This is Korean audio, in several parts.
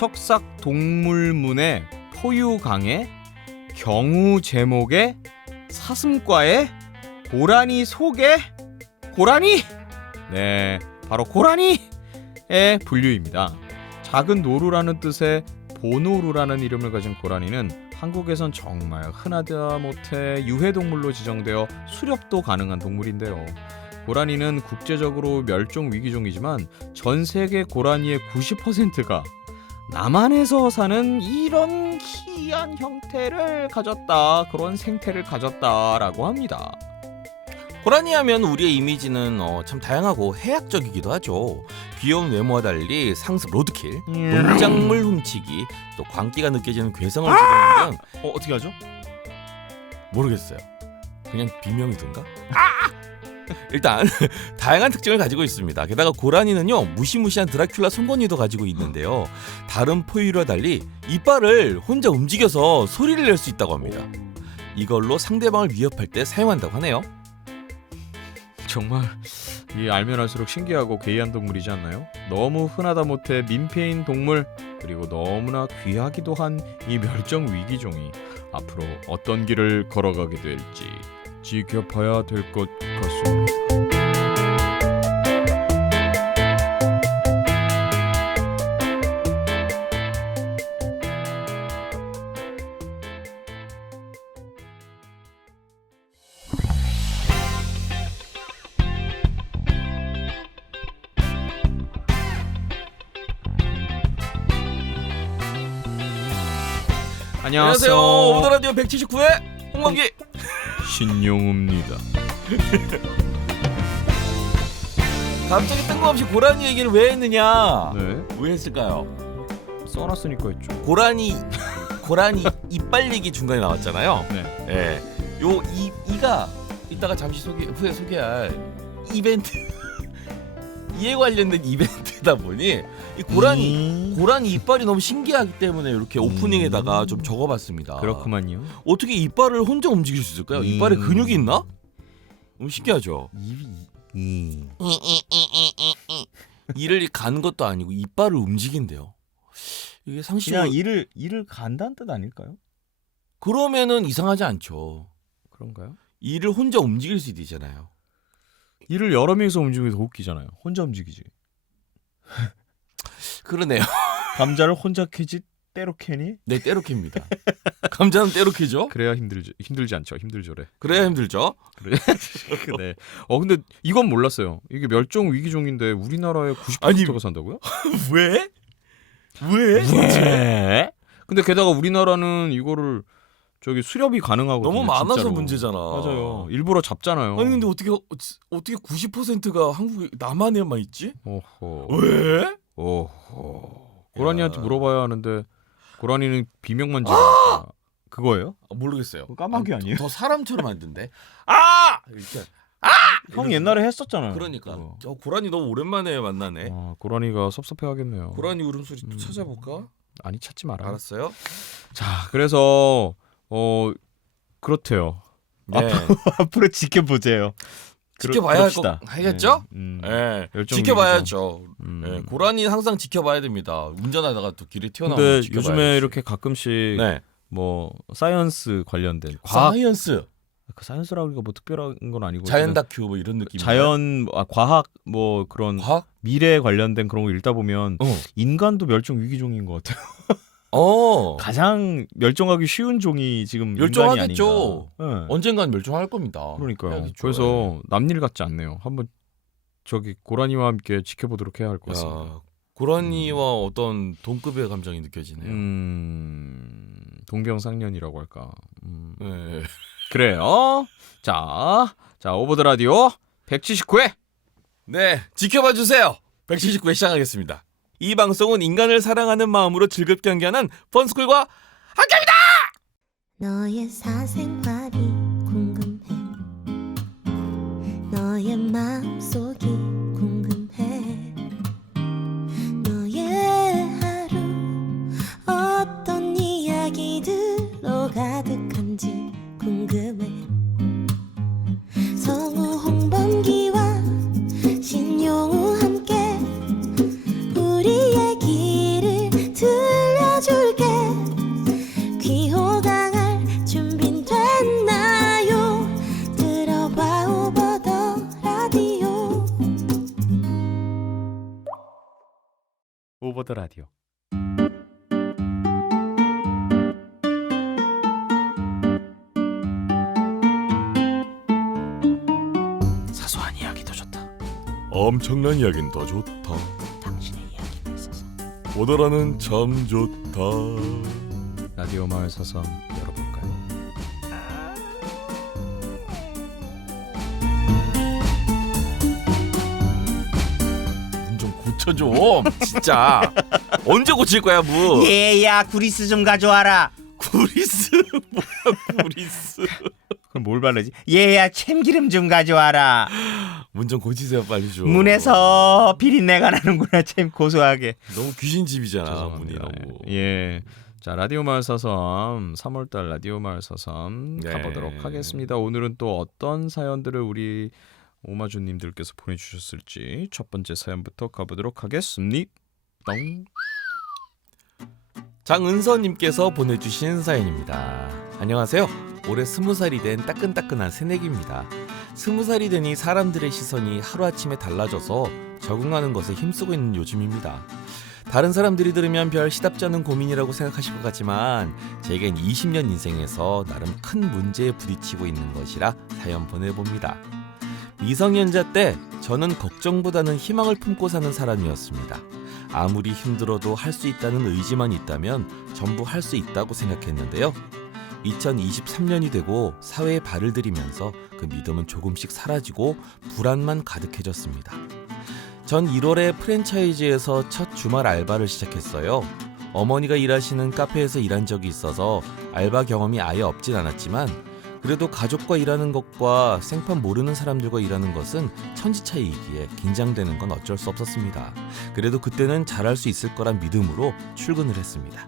개척삭 동물문의 포유강에 경우 제목의 사슴과의 고라니 속의 고라니! 네, 바로 고라니의 분류입니다. 작은 노루라는 뜻의 보노루라는 이름을 가진 고라니는 한국에선 정말 흔하다 못해 유해동물로 지정되어 수렵도 가능한 동물인데요. 고라니는 국제적으로 멸종 위기종이지만 전 세계 고라니의 90%가 남한에서 사는 이런 희귀한 형태를 가졌다, 그런 생태를 가졌다라고 합니다. 고라니 하면 우리의 이미지는 참 다양하고 해학적이기도 하죠. 귀여운 외모와 달리 상습, 로드킬, 농작물 훔치기, 또 광기가 느껴지는 괴성을 지르는 등 어떻게 하죠? 모르겠어요. 그냥 비명이던가? 일단 다양한 특징을 가지고 있습니다. 게다가 고라니는요, 무시무시한 드라큘라 송곳니도 가지고 있는데요. 다른 포유류와 달리 이빨을 혼자 움직여서 소리를 낼 수 있다고 합니다. 이걸로 상대방을 위협할 때 사용한다고 하네요. 정말 알면 알수록 신기하고 괴이한 동물이지 않나요? 너무 흔하다 못해 민폐인 동물, 그리고 너무나 귀하기도 한 이 멸종 위기종이 앞으로 어떤 길을 걸어가게 될지 지켜봐야 될 것 같습니다. 안녕하세요. 오버더라디오 179회 홍범기 신용우입니다. 갑자기 뜬금없이 고라니 얘기를 왜 했느냐? 네, 왜 했을까요? 써놨으니까 했죠. 고라니 이빨 얘기 중간에 나왔잖아요. 네. 예. 요 이가 이따가 잠시 후에 소개할 이벤트 이에 관련된 이벤트다 보니 이 고라니 이빨이 너무 신기하기 때문에 이렇게 오프닝에다가 좀 적어봤습니다. 그렇구만요. 어떻게 이빨을 혼자 움직일 수 있을까요? 이빨에 근육이 있나? 너무 신기하죠. 이를 간 것도 아니고 이빨을 움직인대요. 이게 상식으로 그냥 이를 간다는 뜻 아닐까요? 그러면은 이상하지 않죠. 그런가요? 이를 혼자 움직일 수 있잖아요. 이를 여러 명이서 움직이면 더 웃기잖아요. 혼자 움직이지. 그러네요. 감자를 혼자 캐지 때로 캐니? 네, 때로 캡니다. 감자는 때로 캐죠? 그래야 힘들지 않죠. 힘들죠래. 그래야 힘들죠? 그래. 네. 근데 이건 몰랐어요. 이게 멸종 위기종인데 우리나라에 90%가 산다고요? 왜? 왜? 근데 게다가 우리나라는 이거를 수렵이 가능하거든요. 너무 많아서 진짜로. 문제잖아. 맞아요. 일부러 잡잖아요. 아니 근데 어떻게 90%가 한국에 남한에만 있지? 오호. 왜? 오호. 고라니한테 물어봐야 하는데 고라니는 비명만 지르니까. 그거예요? 모르겠어요. 까마귀 아니에요? 더 사람처럼 만든데. 이렇게. 형 옛날에 했었잖아요. 그러니까. 고라니 너무 오랜만에 만나네. 고라니가 섭섭해하겠네요. 고라니 울음소리 또 찾아볼까? 아니 찾지 마라. 알았어요. 자, 그래서 그렇대요. 네. 앞으로 지켜보세요. 지켜봐야 하겠죠? 네. 지켜봐야죠. 네. 고라니 항상 지켜봐야 됩니다. 운전하다가 또 길에 튀어나오면 근데 지켜봐야지. 요즘에 이렇게 가끔씩 네. 뭐 사이언스 관련된 과학, 사이언스, 그 사이언스라고 하기가 뭐 특별한 건 아니고 자연 다큐 뭐 이런 느낌. 과학 뭐 그런 과학? 미래 관련된 그런 거 읽다 보면 인간도 멸종 위기종인 것 같아요. 가장 멸종하기 쉬운 종이 지금 멸종하겠죠. 인간이 아닌가. 네. 언젠간 멸종할 겁니다. 그러니까요. 해야겠죠. 그래서 남일 같지 않네요. 한번 고라니와 함께 지켜보도록 해야 할 것 같습니다. 고라니와 어떤 동급의 감정이 느껴지네요. 동병상련이라고 할까. 네. 그래요. 자 오버드 라디오 179회. 네, 지켜봐 주세요. 179회 시작하겠습니다. 이 방송은 인간을 사랑하는 마음으로 즐겁게 함께하는 펀스쿨과 함께합니다. 너의 사생활이 궁금해. 너의 마음속이 궁금해. 너의 하루 어떤 이야기들로 가득한지 궁금해. 성우 홍범기와 신용우 함께 우리 얘기를 무브 오버 더 라디오. 사소한 이야기도 좋다. 엄청난 이야기는 더 좋다. 당신의 이야기가 있어서 오더라는 참 좋다. 라디오 마을 사선 열어볼까요? 문 좀 고쳐 좀 진짜. 언제 고칠 거야 문? 얘야 구리스 좀 가져와라. 구리스 뭐야 구리스. 그럼 뭘 바르지? 얘야 참기름 좀 가져와라. 문 좀 고치세요 빨리 좀. 문에서 비린내가 나는구나. 참 고소하게. 너무 귀신집이잖아 문이 죄송합니다. 너무. 예. 자, 라디오 마을 사선 3월달 라디오 마을 사선 네. 가보도록 하겠습니다. 오늘은 또 어떤 사연들을 우리 오마주님들께서 보내주셨을지 첫 번째 사연부터 가보도록 하겠습니다. 장은서님께서 보내주신 사연입니다. 안녕하세요. 올해 20살이 된 따끈따끈한 새내기입니다. 20살이 되니 사람들의 시선이 하루아침에 달라져서 적응하는 것에 힘쓰고 있는 요즘입니다. 다른 사람들이 들으면 별 시답지 않은 고민이라고 생각하실 것 같지만 제겐 20년 인생에서 나름 큰 문제에 부딪히고 있는 것이라 사연 보내봅니다. 미성년자 때 저는 걱정보다는 희망을 품고 사는 사람이었습니다. 아무리 힘들어도 할 수 있다는 의지만 있다면 전부 할 수 있다고 생각했는데요. 2023년이 되고 사회에 발을 들이면서 그 믿음은 조금씩 사라지고 불안만 가득해졌습니다. 전 1월에 프랜차이즈에서 첫 주말 알바를 시작했어요. 어머니가 일하시는 카페에서 일한 적이 있어서 알바 경험이 아예 없진 않았지만 그래도 가족과 일하는 것과 생판 모르는 사람들과 일하는 것은 천지차이이기에 긴장되는 건 어쩔 수 없었습니다. 그래도 그때는 잘할 수 있을 거란 믿음으로 출근을 했습니다.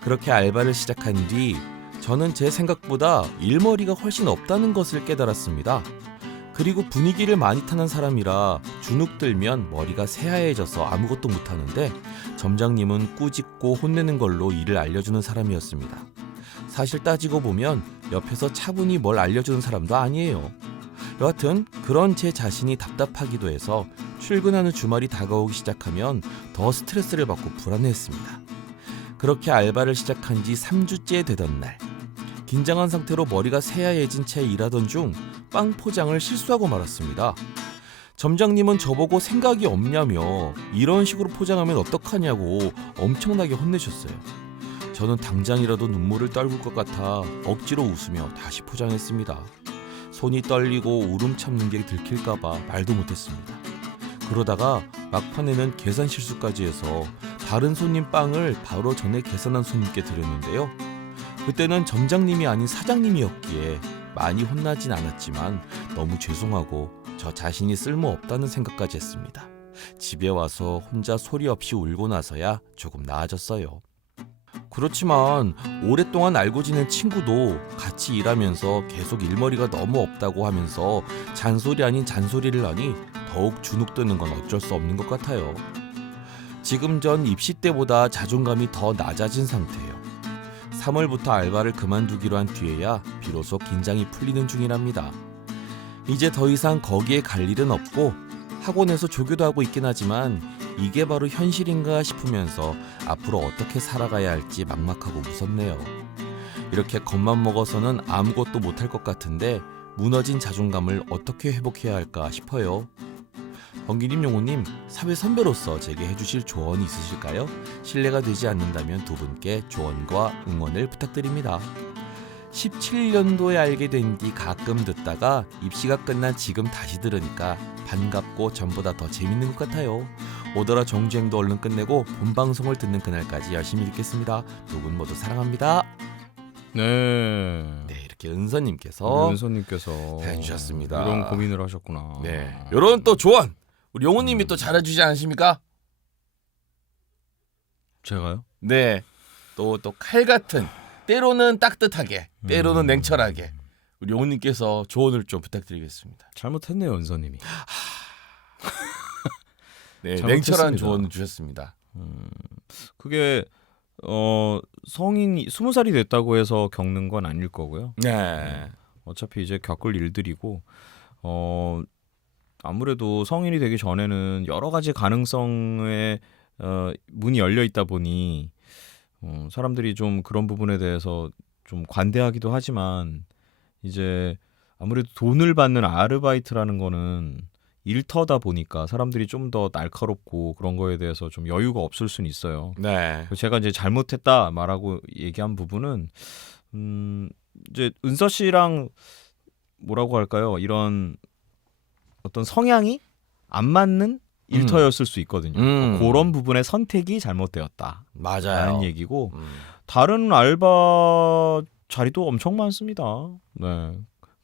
그렇게 알바를 시작한 뒤 저는 제 생각보다 일머리가 훨씬 없다는 것을 깨달았습니다. 그리고 분위기를 많이 타는 사람이라 주눅 들면 머리가 새하얘져서 아무것도 못하는데 점장님은 꾸짖고 혼내는 걸로 일을 알려주는 사람이었습니다. 사실 따지고 보면 옆에서 차분히 뭘 알려주는 사람도 아니에요. 여하튼 그런 제 자신이 답답하기도 해서 출근하는 주말이 다가오기 시작하면 더 스트레스를 받고 불안해했습니다. 그렇게 알바를 시작한 지 3주째 되던 날 긴장한 상태로 머리가 새하얘진 채 일하던 중 빵 포장을 실수하고 말았습니다. 점장님은 저보고 생각이 없냐며 이런 식으로 포장하면 어떡하냐고 엄청나게 혼내셨어요. 저는 당장이라도 눈물을 떨굴 것 같아 억지로 웃으며 다시 포장했습니다. 손이 떨리고 울음 참는 게 들킬까봐 말도 못했습니다. 그러다가 막판에는 계산 실수까지 해서 다른 손님 빵을 바로 전에 계산한 손님께 드렸는데요. 그때는 점장님이 아닌 사장님이었기에 많이 혼나진 않았지만 너무 죄송하고 저 자신이 쓸모없다는 생각까지 했습니다. 집에 와서 혼자 소리 없이 울고 나서야 조금 나아졌어요. 그렇지만 오랫동안 알고 지낸 친구도 같이 일하면서 계속 일머리가 너무 없다고 하면서 잔소리 아닌 잔소리를 하니 더욱 주눅드는 건 어쩔 수 없는 것 같아요. 지금 전 입시 때보다 자존감이 더 낮아진 상태예요. 3월부터 알바를 그만두기로 한 뒤에야 비로소 긴장이 풀리는 중이랍니다. 이제 더 이상 거기에 갈 일은 없고 학원에서 조교도 하고 있긴 하지만 이게 바로 현실인가 싶으면서 앞으로 어떻게 살아가야 할지 막막하고 무섭네요. 이렇게 겁만 먹어서는 아무것도 못할 것 같은데 무너진 자존감을 어떻게 회복해야 할까 싶어요. 번기님, 용호님, 사회 선배로서 제게 해주실 조언이 있으실까요? 신뢰가 되지 않는다면 두 분께 조언과 응원을 부탁드립니다. 17년도에 알게 된 뒤 가끔 듣다가 입시가 끝난 지금 다시 들으니까 반갑고 전보다 더 재밌는 것 같아요. 오더라 정주행도 얼른 끝내고 본방송을 듣는 그날까지 열심히 듣겠습니다. 두 분 모두 사랑합니다. 네. 네, 이렇게 은서님께서 우리 은서님께서 사연 주셨습니다. 이런 고민을 하셨구나. 네, 요런 또 조언 우리 용호님이 또 잘해주지 않으십니까? 제가요? 네, 또 칼 같은 때로는 따뜻하게 때로는 냉철하게 우리 용호님께서 조언을 좀 부탁드리겠습니다. 잘못했네요, 은서님이. 네, 잘못했습니다. 냉철한 조언을 주셨습니다. 그게 성인이 20살이 됐다고 해서 겪는 건 아닐 거고요. 네, 어차피 이제 겪을 일들이고 아무래도 성인이 되기 전에는 여러 가지 가능성에 문이 열려 있다 보니 사람들이 좀 그런 부분에 대해서 좀 관대하기도 하지만 이제 아무래도 돈을 받는 아르바이트라는 거는 일터다 보니까 사람들이 좀 더 날카롭고 그런 거에 대해서 좀 여유가 없을 수는 있어요. 네. 제가 이제 잘못했다 말하고 얘기한 부분은 이제 은서 씨랑 뭐라고 할까요? 이런 어떤 성향이 안 맞는 일터였을 수 있거든요. 그런 부분의 선택이 잘못되었다라는 맞아요. 얘기고 다른 알바 자리도 엄청 많습니다. 네.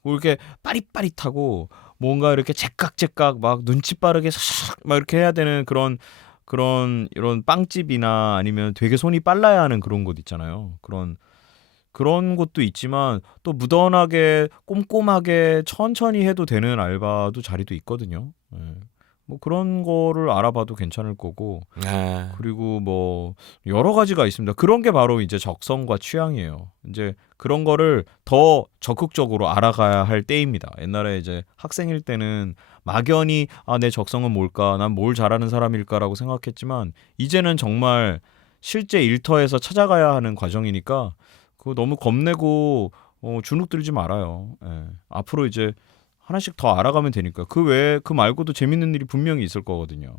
이렇게 빠릿빠릿하고 뭔가 이렇게 제깍제깍 막 눈치 빠르게 싹 막 이렇게 해야 되는 그런 이런 빵집이나 아니면 되게 손이 빨라야 하는 그런 곳 있잖아요. 그런 곳도 있지만 또 무던하게 꼼꼼하게 천천히 해도 되는 알바도 자리도 있거든요. 네. 뭐 그런 거를 알아봐도 괜찮을 거고 네. 그리고 뭐 여러 가지가 있습니다. 그런 게 바로 이제 적성과 취향이에요. 이제 그런 거를 더 적극적으로 알아가야 할 때입니다. 옛날에 이제 학생일 때는 막연히 내 적성은 뭘까? 난 뭘 잘하는 사람일까라고 생각했지만 이제는 정말 실제 일터에서 찾아가야 하는 과정이니까 그거 너무 겁내고 주눅 들지 말아요. 예. 앞으로 이제 하나씩 더 알아가면 되니까 그 외에 그 말고도 재밌는 일이 분명히 있을 거거든요.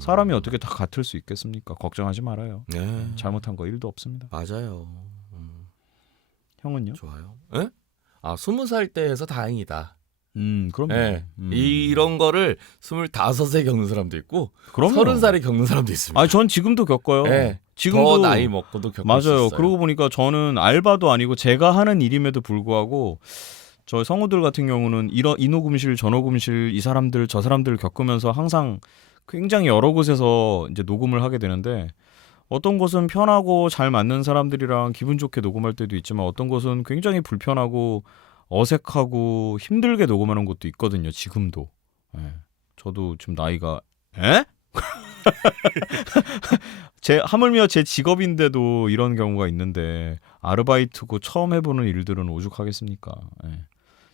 사람이 어떻게 다 같을 수 있겠습니까? 걱정하지 말아요. 네. 잘못한 거 1도 없습니다. 맞아요. 형은요? 좋아요. 에? 20살 때 해서 다행이다. 그럼요. 네. 이런 거를 25세 겪는 사람도 있고 그럼요. 30살에 겪는 사람도 있습니다. 전 지금도 겪어요. 네. 지금도 더 나이 먹고도 겪을 수 맞아요. 있어요. 그러고 보니까 저는 알바도 아니고 제가 하는 일임에도 불구하고 저 성우들 같은 경우는 이 녹음실 저 녹음실 이 사람들 저 사람들을 겪으면서 항상 굉장히 여러 곳에서 이제 녹음을 하게 되는데 어떤 곳은 편하고 잘 맞는 사람들이랑 기분 좋게 녹음할 때도 있지만 어떤 곳은 굉장히 불편하고 어색하고 힘들게 녹음하는 곳도 있거든요. 지금도. 예. 저도 지금 나이가 하물며 제 직업인데도 이런 경우가 있는데 아르바이트고 처음 해보는 일들은 오죽하겠습니까? 예.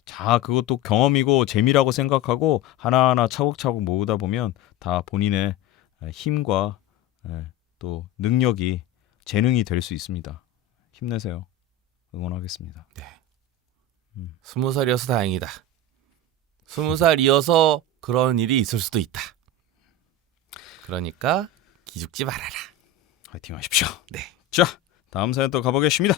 자, 그것도 경험이고 재미라고 생각하고 하나하나 차곡차곡 모으다 보면 다 본인의 힘과 또 능력이 재능이 될 수 있습니다. 힘내세요. 응원하겠습니다. 네. 20살이어서 다행이다. 20살이어서 그런 일이 있을 수도 있다. 그러니까 기죽지 말아라. 화이팅 하십시오. 네. 자, 다음 사연 또 가보겠습니다.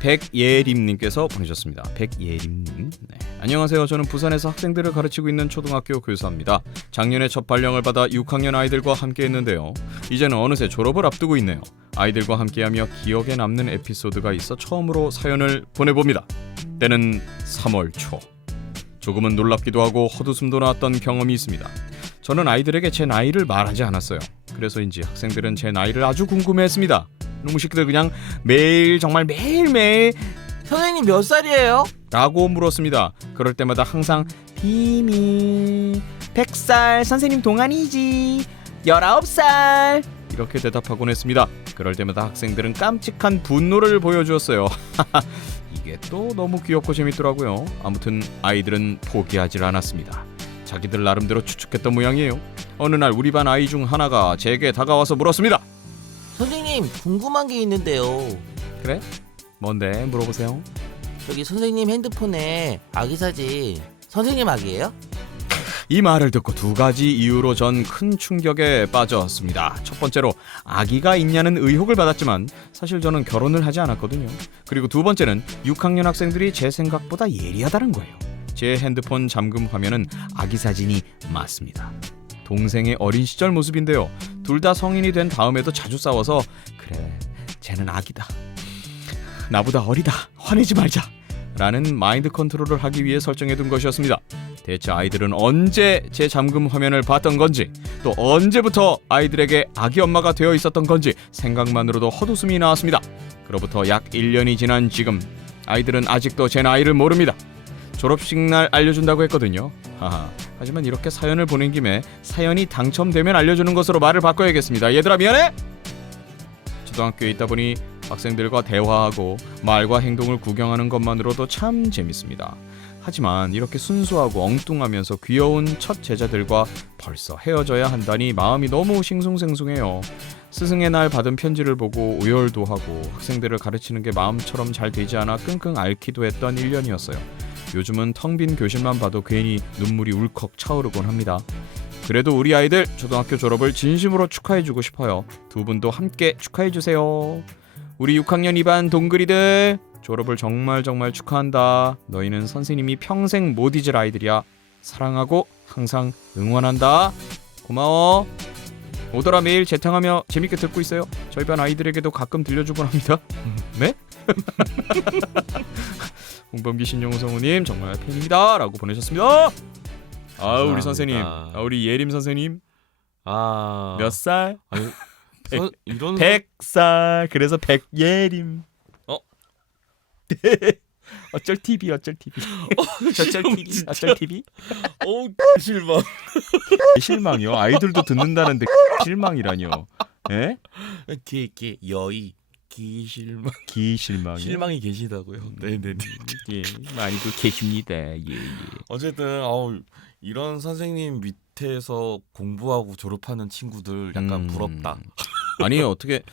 백예림님께서 보내셨습니다. 백예림님. 네. 안녕하세요. 저는 부산에서 학생들을 가르치고 있는 초등학교 교사입니다. 작년에 첫 발령을 받아 6학년 아이들과 함께했는데요. 이제는 어느새 졸업을 앞두고 있네요. 아이들과 함께하며 기억에 남는 에피소드가 있어 처음으로 사연을 보내봅니다. 때는 3월 초. 조금은 놀랍기도 하고 헛웃음도 나왔던 경험이 있습니다. 저는 아이들에게 제 나이를 말하지 않았어요. 그래서인지 학생들은 제 나이를 아주 궁금해했습니다. 놈의 새끼들 그냥 정말 매일매일 선생님 몇 살이에요? 라고 물었습니다. 그럴 때마다 항상 비밀 100살 선생님 동안이지 19살 이렇게 대답하곤 했습니다. 그럴 때마다 학생들은 깜찍한 분노를 보여주었어요. 이게 또 너무 귀엽고 재밌더라고요. 아무튼 아이들은 포기하지 않았습니다. 자기들 나름대로 추측했던 모양이에요. 어느 날 우리 반 아이 중 하나가 제게 다가와서 물었습니다. 선생님 궁금한 게 있는데요. 그래? 뭔데? 물어보세요. 저기 선생님 핸드폰에 아기 사진 선생님 아기예요? 이 말을 듣고 두 가지 이유로 전 큰 충격에 빠졌습니다. 첫 번째로 아기가 있냐는 의혹을 받았지만 사실 저는 결혼을 하지 않았거든요. 그리고 두 번째는 6학년 학생들이 제 생각보다 예리하다는 거예요. 제 핸드폰 잠금 화면은 아기 사진이 맞습니다. 동생의 어린 시절 모습인데요. 둘 다 성인이 된 다음에도 자주 싸워서 그래, 쟤는 아기다. 나보다 어리다. 화내지 말자. 라는 마인드 컨트롤을 하기 위해 설정해둔 것이었습니다. 대체 아이들은 언제 제 잠금 화면을 봤던 건지 또 언제부터 아이들에게 아기 엄마가 되어 있었던 건지 생각만으로도 헛웃음이 나왔습니다. 그로부터 약 1년이 지난 지금 아이들은 아직도 제 나이를 모릅니다. 졸업식 날 알려준다고 했거든요. 하지만 이렇게 사연을 보낸 김에 사연이 당첨되면 알려주는 것으로 말을 바꿔야겠습니다. 얘들아 미안해? 초등학교에 있다 보니 학생들과 대화하고 말과 행동을 구경하는 것만으로도 참 재밌습니다. 하지만 이렇게 순수하고 엉뚱하면서 귀여운 첫 제자들과 벌써 헤어져야 한다니 마음이 너무 싱숭생숭해요. 스승의 날 받은 편지를 보고 오열도 하고 학생들을 가르치는 게 마음처럼 잘 되지 않아 끙끙 앓기도 했던 1년이었어요. 요즘은 텅 빈 교실만 봐도 괜히 눈물이 울컥 차오르곤 합니다. 그래도 우리 아이들 초등학교 졸업을 진심으로 축하해주고 싶어요. 두 분도 함께 축하해주세요. 우리 6학년 2반 동글이들 졸업을 정말 축하한다. 너희는 선생님이 평생 못 잊을 아이들이야. 사랑하고 항상 응원한다. 고마워. 오더라 매일 재탕하며 재밌게 듣고 있어요. 저희 반 아이들에게도 가끔 들려주곤 합니다. 네? 홍범기 신용호 성우님 정말 팬입니다 라고 보내셨습니다. 아 우리 선생님, 우리 예림 선생님 몇 살? 아니, 이런 100살. 그래서 백예림. 어쩔 TV 어쩔 TV 어쩔 TV 어쩔 TV. 실망. 실망이요? 아이들도 듣는다는데 실망이라뇨? 예? 여의 기실망. 기실망이. 실망이 계시다고요. 네네네. 예, 많이도 계십니다. 예. 어쨌든 이런 선생님 밑에서 공부하고 졸업하는 친구들 약간 부럽다. 아니 어떻게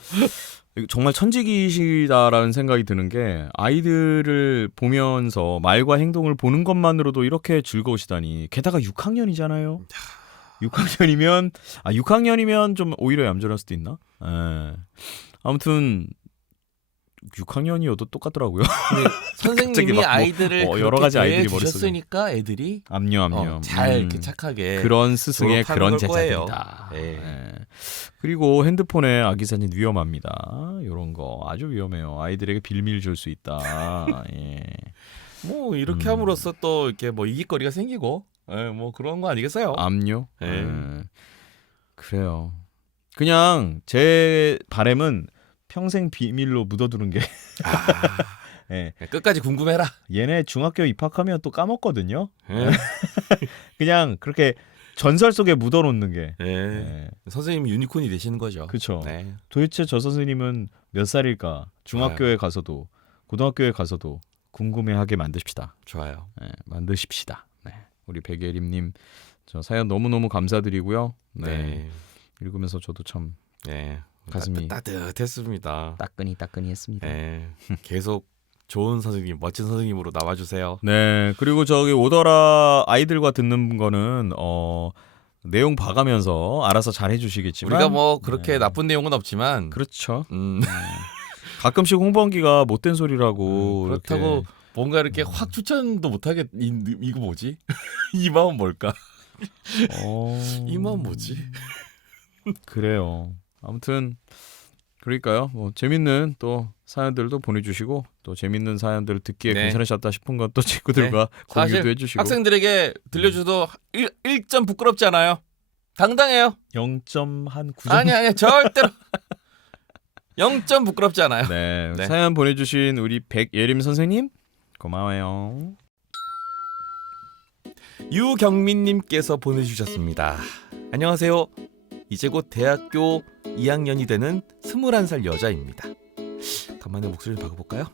정말 천직이시다라는 생각이 드는 게 아이들을 보면서 말과 행동을 보는 것만으로도 이렇게 즐거우시다니. 게다가 6학년이잖아요. 6학년이면 좀 오히려 얌전할 수도 있나? 예. 아무튼 6학년이어도 똑같더라고요. 선생님이 아이들을 여러 가지 아이들이 머릿속에 주셨으니까 애들이 암요. 잘 이렇게 착하게 그런 스승의 그런 거예요. 제자들이다. 네. 예. 그리고 핸드폰에 아기 사진 위험합니다. 이런 거 아주 위험해요. 아이들에게 빌미를 줄 수 있다. 예. 뭐 이렇게 함으로써 또 이렇게 뭐 이깃거리가 생기고, 뭐 그런 거 아니겠어요? 암요? 네. 예. 그래요. 그냥 제 바람은 평생 비밀로 묻어두는 게. 예. 끝까지 궁금해라. 얘네 중학교 입학하면 또 까먹거든요. 예. 그냥 그렇게 전설 속에 묻어놓는 게. 예. 예. 선생님 유니콘이 되시는 거죠. 그렇죠. 네. 도대체 저 선생님은 몇 살일까? 중학교에 가서도 고등학교에 가서도 궁금해하게 만드십시다. 좋아요. 네, 만드십시다. 네. 우리 백예림님 저 사연 너무너무 감사드리고요. 네. 네. 읽으면서 저도 참 네. 가슴이 따뜻했습니다. 따끈했습니다. 네. 계속 좋은 선생님, 멋진 선생님으로 나와주세요. 네. 그리고 저기 오더라 아이들과 듣는 거는 내용 봐가면서 알아서 잘 해주시겠지만 우리가 뭐 그렇게 나쁜 내용은 없지만 그렇죠. 가끔씩 홍범기가 못된 소리라고 그렇다고 이렇게. 뭔가 이렇게 확 추천도 못하게 이거 뭐지? 이 마음 뭘까? 이 마음 뭐지? 그래요. 아무튼 그러니까요. 뭐 재밌는 또 사연들도 보내주시고 또 재밌는 사연들 듣기에 네. 괜찮으셨다 싶은 건 또 친구들과 공유도 사실 해주시고. 학생들에게 들려줘도 1점 부끄럽지 않아요. 당당해요. 0.9점. 아니 절대로 0점 부끄럽지 않아요. 네, 네. 사연 보내주신 우리 백예림 선생님 고마워요. 유경민님께서 보내주셨습니다. 안녕하세요. 이제 곧 대학교 2학년이 되는 21살 여자입니다. 간만에 목소리 좀 바꿔볼까요?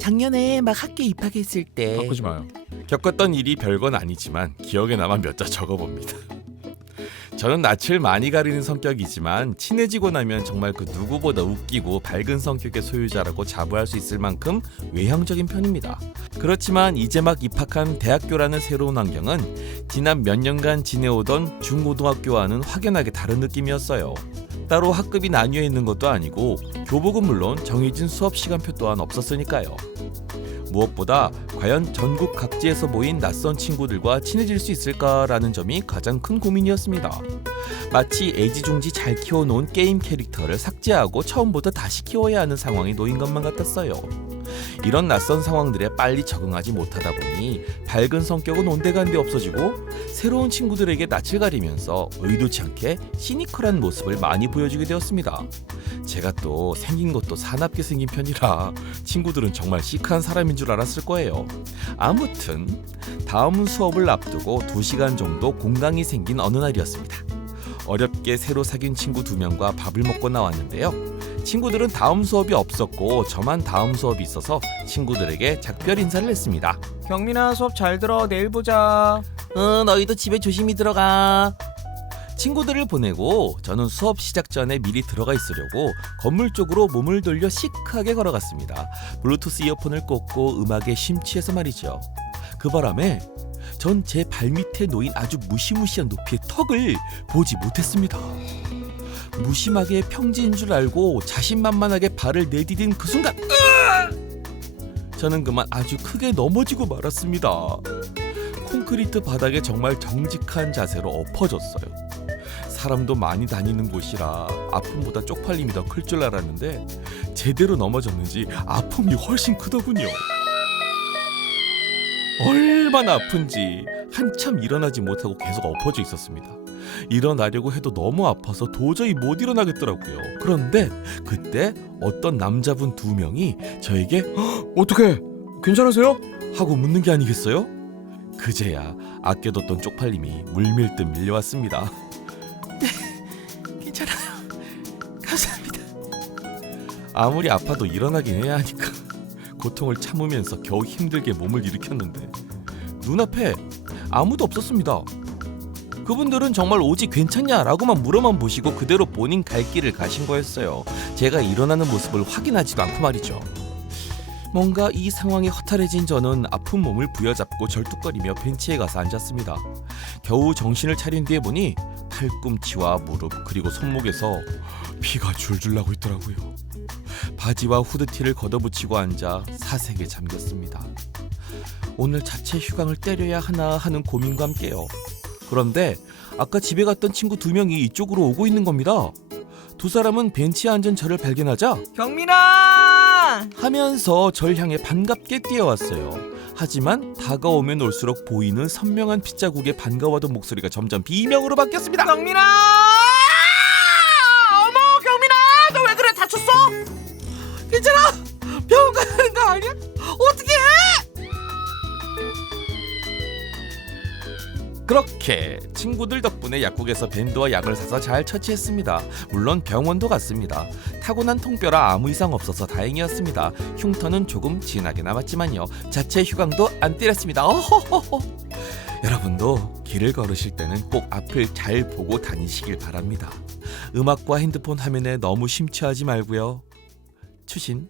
작년에 막 학교 입학했을 때 바꾸지 마요. 겪었던 일이 별건 아니지만 기억에 남아 몇 자 적어봅니다. 저는 낯을 많이 가리는 성격이지만 친해지고 나면 정말 그 누구보다 웃기고 밝은 성격의 소유자라고 자부할 수 있을 만큼 외향적인 편입니다. 그렇지만 이제 막 입학한 대학교라는 새로운 환경은 지난 몇 년간 지내오던 중고등학교와는 확연하게 다른 느낌이었어요. 따로 학급이 나뉘어 있는 것도 아니고 교복은 물론 정해진 수업 시간표 또한 없었으니까요. 무엇보다 과연 전국 각지에서 모인 낯선 친구들과 친해질 수 있을까라는 점이 가장 큰 고민이었습니다. 마치 애지중지 잘 키워놓은 게임 캐릭터를 삭제하고 처음부터 다시 키워야 하는 상황이 놓인 것만 같았어요. 이런 낯선 상황들에 빨리 적응하지 못하다 보니 밝은 성격은 온데간데 없어지고 새로운 친구들에게 낯을 가리면서 의도치 않게 시니컬한 모습을 많이 보여주게 되었습니다. 제가 또 생긴 것도 사납게 생긴 편이라 친구들은 정말 시크한 사람인 줄 알았을 거예요. 아무튼 다음 수업을 앞두고 2시간 정도 공강이 생긴 어느 날이었습니다. 어렵게 새로 사귄 친구 2명과 밥을 먹고 나왔는데요. 친구들은 다음 수업이 없었고 저만 다음 수업이 있어서 친구들에게 작별 인사를 했습니다. 경민아 수업 잘 들어. 내일 보자. 너희도 집에 조심히 들어가. 친구들을 보내고 저는 수업 시작 전에 미리 들어가 있으려고 건물 쪽으로 몸을 돌려 시크하게 걸어갔습니다. 블루투스 이어폰을 꽂고 음악에 심취해서 말이죠. 그 바람에 전 제 발밑에 놓인 아주 무시무시한 높이의 턱을 보지 못했습니다. 무심하게 평지인 줄 알고 자신만만하게 발을 내디딘 그 순간 저는 그만 아주 크게 넘어지고 말았습니다. 콘크리트 바닥에 정말 정직한 자세로 엎어졌어요. 사람도 많이 다니는 곳이라 아픔보다 쪽팔림이 더 클 줄 알았는데 제대로 넘어졌는지 아픔이 훨씬 크더군요. 얼마나 아픈지 한참 일어나지 못하고 계속 엎어져 있었습니다. 일어나려고 해도 너무 아파서 도저히 못 일어나겠더라고요. 그런데 그때 어떤 남자분 2명이 저에게 어떻게? 괜찮으세요? 하고 묻는 게 아니겠어요? 그제야 아껴뒀던 쪽팔림이 물밀듯 밀려왔습니다. 괜찮아요. 감사합니다. 아무리 아파도 일어나긴 해야 하니까 고통을 참으면서 겨우 힘들게 몸을 일으켰는데 눈앞에 아무도 없었습니다. 그분들은 정말 오지 괜찮냐라고만 물어만 보시고 그대로 본인 갈 길을 가신 거였어요. 제가 일어나는 모습을 확인하지도 않고 말이죠. 뭔가 이 상황에 허탈해진 저는 아픈 몸을 부여잡고 절뚝거리며 벤치에 가서 앉았습니다. 겨우 정신을 차린 뒤에 보니 팔꿈치와 무릎 그리고 손목에서 피가 줄줄 나고 있더라고요. 바지와 후드티를 걷어붙이고 앉아 사색에 잠겼습니다. 오늘 자체 휴강을 때려야 하나 하는 고민과 함께요. 그런데 아까 집에 갔던 친구 2명이 이쪽으로 오고 있는 겁니다. 2사람은 벤치에 앉은 저를 발견하자 경민아! 하면서 절 향해 반갑게 뛰어왔어요. 하지만 다가오면 올수록 보이는 선명한 핏자국에 반가워하던 목소리가 점점 비명으로 바뀌었습니다. 경민아! 어머 경민아! 너 왜 그래? 다쳤어? 괜찮아. 병원 가야 하는 거 아니야? 어떻게 해? 그렇게 친구들 덕분에 약국에서 밴드와 약을 사서 잘 처치했습니다. 물론 병원도 갔습니다. 타고난 통뼈라 아무 이상 없어서 다행이었습니다. 흉터는 조금 진하게 남았지만요. 자체 휴강도 안 때렸습니다. 어허허허. 여러분도 길을 걸으실 때는 꼭 앞을 잘 보고 다니시길 바랍니다. 음악과 핸드폰 화면에 너무 심취하지 말고요. 추신,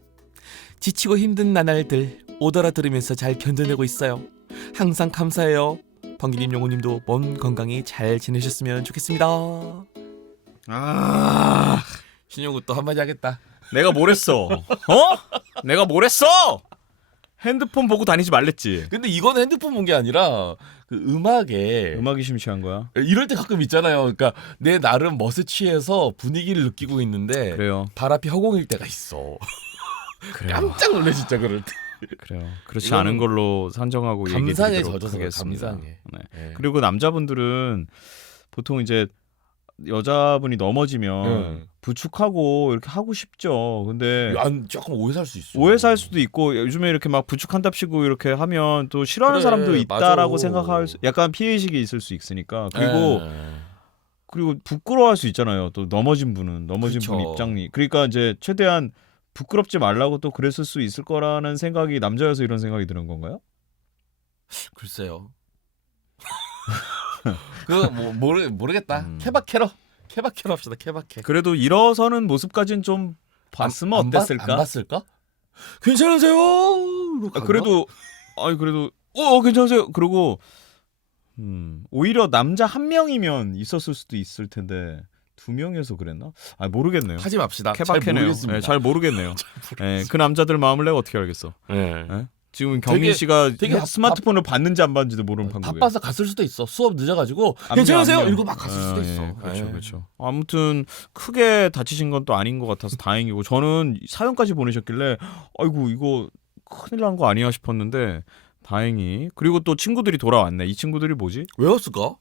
지치고 힘든 나날들 오더라 들으면서 잘 견뎌내고 있어요. 항상 감사해요. 번기님, 용호님도 몸 건강히 잘 지내셨으면 좋겠습니다. 신용구 또 한마디 하겠다. 내가 뭘 했어? 내가 뭘 했어? 핸드폰 보고 다니지 말랬지. 근데 이건 핸드폰 본 게 아니라 그 음악에 음악이 심취한 거야. 이럴 때 가끔 있잖아요. 그러니까 내 나름 멋에 취해서 분위기를 느끼고 있는데 그래요. 발 앞이 허공일 때가 있어. 그래요. 깜짝 놀래 진짜 그럴 때. 그래요. 그렇지 이거는 않은 걸로 산정하고 감상에 얘기해드리도록 젖어서 하겠습니다. 감상해. 네. 네. 그리고 남자분들은 보통 이제 여자분이 넘어지면 부축하고 이렇게 하고 싶죠. 근데 조금 오해 살 수 있어. 오해 살 수도 있고 요즘에 이렇게 막 부축한답시고 이렇게 하면 또 싫어하는 그래, 사람도 있다라고 맞아. 생각할 수, 약간 피해의식이 있을 수 있으니까. 그리고 부끄러워할 수 있잖아요. 또 넘어진 분 그쵸. 입장이. 그러니까 이제 최대한 부끄럽지 말라고 또 그랬을 수 있을 거라는 생각이 남자여서 이런 생각이 드는 건가요? 글쎄요. 그뭐 모르겠다. 케바케로 합시다. 케바케. 그래도 일어서는 모습까지는 좀 봤으면 어땠을까? 안 봤을까? 괜찮으세요? 그래도 그래도 괜찮으세요. 그리고 오히려 남자 한 명이면 있었을 수도 있을 텐데 2명이어서 그랬나? 모르겠네요. 하지 맙시다. 케바케네요. 잘 모르겠습니다. 네, 잘 모르겠네요. 네, 그 남자들 마음을 내가 어떻게 알겠어? 네. 네? 지금 경민 씨가 되게 스마트폰을 봤는지 안 봤는지도 모르는 판국에. 바빠서 갔을 수도 있어. 수업 늦어가지고 압류, 괜찮으세요? 압류. 이러고 막 갔을 수도 있어. 예, 그렇죠, 예. 그렇죠. 아무튼 크게 다치신 건 또 아닌 것 같아서 다행이고 저는 사연까지 보내셨길래 아이고 이거 큰일 난 거 아니야 싶었는데 다행히. 그리고 또 친구들이 돌아왔네. 이 친구들이 뭐지? 왜 왔을까?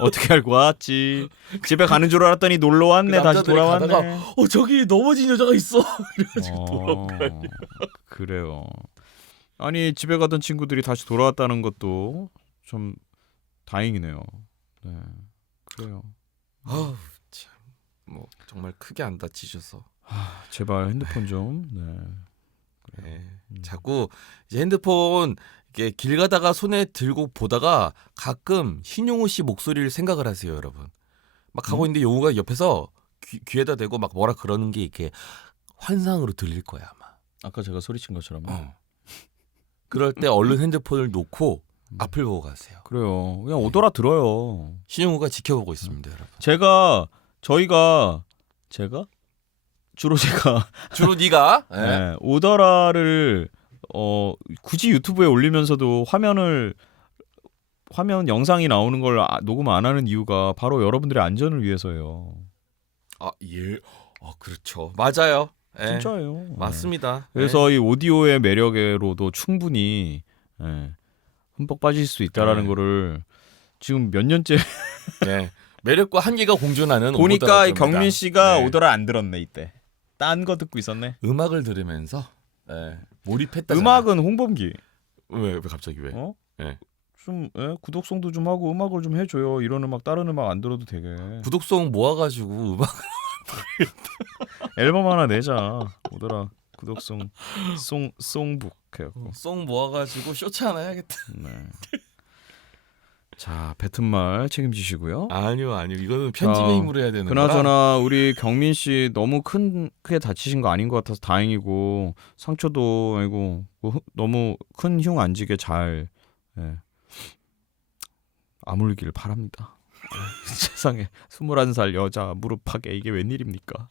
어떻게 알고 왔지? 집에 가는 줄 알았더니 놀러 왔네. 그 다시 남자들이 돌아왔네. 가다가, 저기 넘어진 여자가 있어. 이래가지고 돌아온 거 아니야. 그래요. 아니 집에 가던 친구들이 다시 돌아왔다는 것도 좀 다행이네요. 네, 그래요. 아우 참, 뭐 정말 크게 안 다치셔서 제발 핸드폰 좀. 네. 네. 자꾸 이제 핸드폰 이렇게 길 가다가 손에 들고 보다가 가끔 신용우 씨 목소리를 생각을 하세요, 여러분. 막 가고 있는데 용우가 옆에서 귀에다 대고 막 뭐라 그러는 게 이렇게 환상으로 들릴 거야 아마. 아까 제가 소리친 것처럼. 그럴 때 얼른 핸드폰을 놓고 앞을 보고 가세요. 그래요. 그냥 오더라 들어요. 신용우가 지켜보고 있습니다, 여러분. 저희가 주로 제가 주로 네가 네, 오더라를 굳이 유튜브에 올리면서도 화면 영상이 나오는 걸 녹음 안 하는 이유가 바로 여러분들의 안전을 위해서예요. 예. 그렇죠. 맞아요. 예. 진짜예요. 맞습니다. 그래서 이 오디오의 매력으로도 충분히 흠뻑 빠질 수 있다라는 네. 거를 지금 몇 년째 네. 매력과 한계가 공존하는 보니까 오더라입니다. 경민 씨가 네. 오더라 안 들었네 이때. 딴 거 듣고 있었네. 음악을 들으면서 몰입했다. 음악은 홍범기. 왜 갑자기 왜? 네. 좀 구독송도 좀 하고 음악을 좀 해줘요. 이런 음악 다른 음악 안 들어도 되게. 구독송 모아가지고 음악 앨범 하나 내자. 오더라 구독송 송북 해갖고. 송 모아가지고 쇼츠 하나 해야겠다. 네. 자 뱉은 말 책임지시고요. 아니요. 이거는 편집의 힘으로 해야 되는 거라. 그나저나 우리 경민 씨 너무 크게 다치신 거 아닌 것 같아서 다행이고 상처도 아니고 너무 큰 흉 안 지게 잘 아물길 바랍니다. 세상에 21살 여자 무릎팍에 이게 웬일입니까?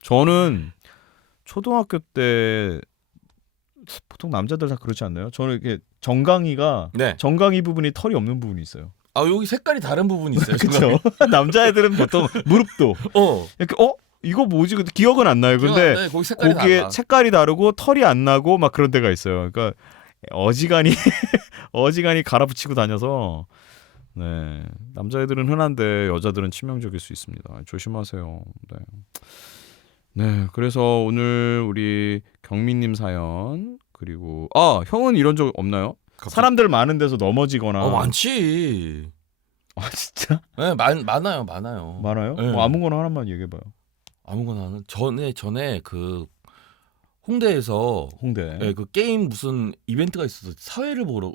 저는 초등학교 때 보통 남자들 다 그렇지 않나요? 저는 이렇게 정강이가 네. 정강이 부분이 털이 없는 부분이 있어요. 여기 색깔이 다른 부분이 있어요. 그렇죠. 남자애들은 보통 무릎도 이렇게 이거 뭐지? 근데 기억은 안 나요. 근데 거기 색깔이 거기에 달라. 색깔이 다르고 털이 안 나고 막 그런 데가 있어요. 그러니까 어지간히 갈아붙이고 다녀서 네 남자애들은 흔한데 여자들은 치명적일 수 있습니다. 조심하세요. 네 그래서 오늘 우리 경민님 사연 그리고 형은 이런 적 없나요? 갑자기? 사람들 많은 데서 넘어지거나 많지. 진짜? 네, 많아요. 많아요? 네. 뭐 아무거나 하나만 얘기해봐요. 아무거나 하는. 전에 그 홍대에서 홍대. 그 게임 무슨 이벤트가 있어서 사회를 보러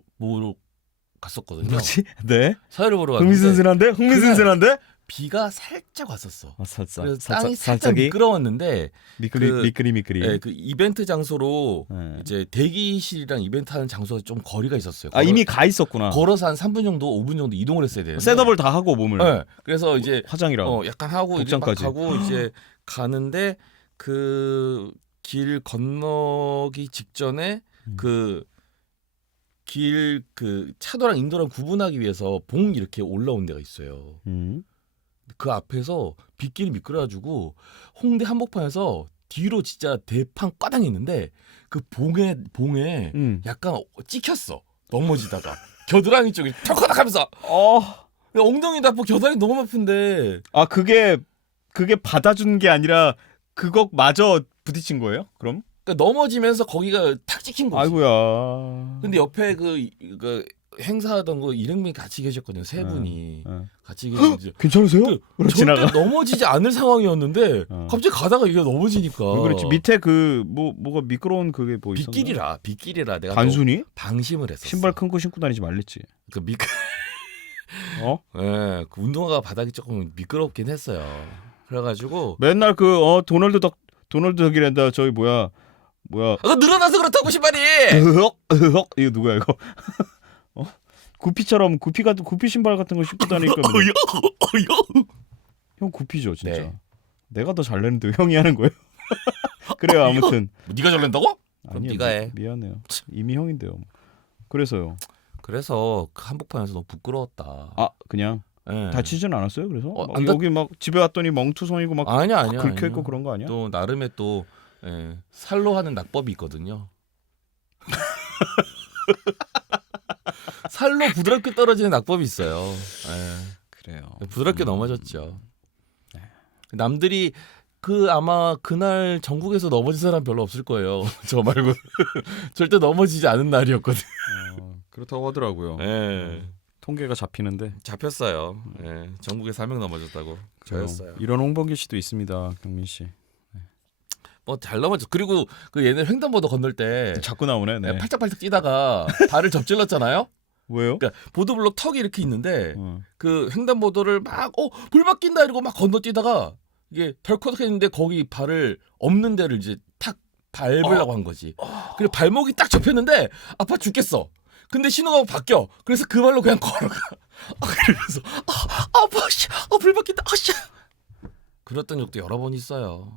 갔었거든요. 뭐지? 네? 사회를 보러 갔는데 흥미진진한데? 흥미진진한데? 비가 살짝 왔었어. 살짝. 그래서 땅이 살짝 미끄러웠는데 미끄리. 네, 그 이벤트 장소로 네. 이제 대기실이랑 이벤트 하는 장소가 좀 거리가 있었어요. 이미 가 있었구나. 걸어서 한 3분 정도, 5분 정도 이동을 했어야 되는데. 셋업을 다 하고 몸을. 네. 그래서 이제 화장이랑. 약간 하고 이제 막 복장까지. 가고 이제 가는데 그 길 건너기 직전에 그 길 그 차도랑 인도랑 구분하기 위해서 봉 이렇게 올라온 데가 있어요. 그 앞에서 빗길이 미끄러가지고 홍대 한복판에서 뒤로 진짜 대판 까당이 있는데 그 봉에 약간 찍혔어. 넘어지다가 겨드랑이 쪽에 털커덕 하면서 엉덩이도 아프고 겨드랑이 너무 아픈데 그게 받아준 게 아니라 그거마저 부딪힌 거예요? 그럼? 그러니까 넘어지면서 거기가 탁 찍힌 거지. 아이고야. 근데 옆에 그 행사하던 거 일행분이 같이 계셨거든요. 세 분이 같이 계셨는데 괜찮으세요? 절대 지나가. 넘어지지 않을 상황이었는데 어. 갑자기 가다가 이게 넘어지니까. 왜 그렇지? 밑에 그 뭐가 미끄러운 그게 뭐 있었나? 빗길이라 내가 단순히 방심을 했었어. 신발 큰 거 신고 다니지 말랬지. 그 운동화가 바닥이 조금 미끄럽긴 했어요. 그래가지고 맨날 도널드 덕이란다. 저기 뭐야? 늘어나서 그렇다고 신발이. 이거 누구야 이거? 구피처럼 구피 신발 같은 거 신고 다니니까 형 구피죠 진짜. 네. 내가 더 잘 내는데 왜 형이 하는 거예요? 그래요 아무튼. 네가 잘낸다고? 그럼 아니요, 네가 해. 미안해요. 이미 형인데요. 그래서요. 그래서 그 한복판에서 너무 부끄러웠다. 그냥 네. 다치진 않았어요? 그래서 안 여기 막 집에 왔더니 멍투성이고 막 아니야. 긁혀 있고 그런 거 아니야? 또 나름의 또 살로 하는 낙법이 있거든요. 살로 부드럽게 떨어지는 낙법이 있어요. 그래요. 부드럽게 넘어졌죠. 남들이 아마 그날 전국에서 넘어진 사람 별로 없을 거예요. 저 말고 절대 넘어지지 않은 날이었거든요. 그렇다고 하더라고요. 통계가 잡히는데 잡혔어요. 전국에 4명 넘어졌다고. 저였어요. 이런 홍범기 씨도 있습니다, 경민 씨. 뭐 잘 넘어졌. 그리고 그 얘네 횡단보도 건널 때 자꾸 나오네. 네. 팔짝팔짝 뛰다가 발을 접질렀잖아요. 왜요? 그러니까 보도블록 턱이 이렇게 있는데 어. 그 횡단보도를 막 불 바뀐다 이러고 막 건너뛰다가 이게 덜컥 했는데 거기 발을 없는 데를 이제 탁 밟으려고 한 거지. 그리고 발목이 딱 접혔는데 아파 죽겠어. 근데 신호가 바뀌어. 그래서 그 발로 그냥 걸어가. 그래서 아파 씨, 불 바뀐다. 씨. 그랬던 적도 여러 번 있어요.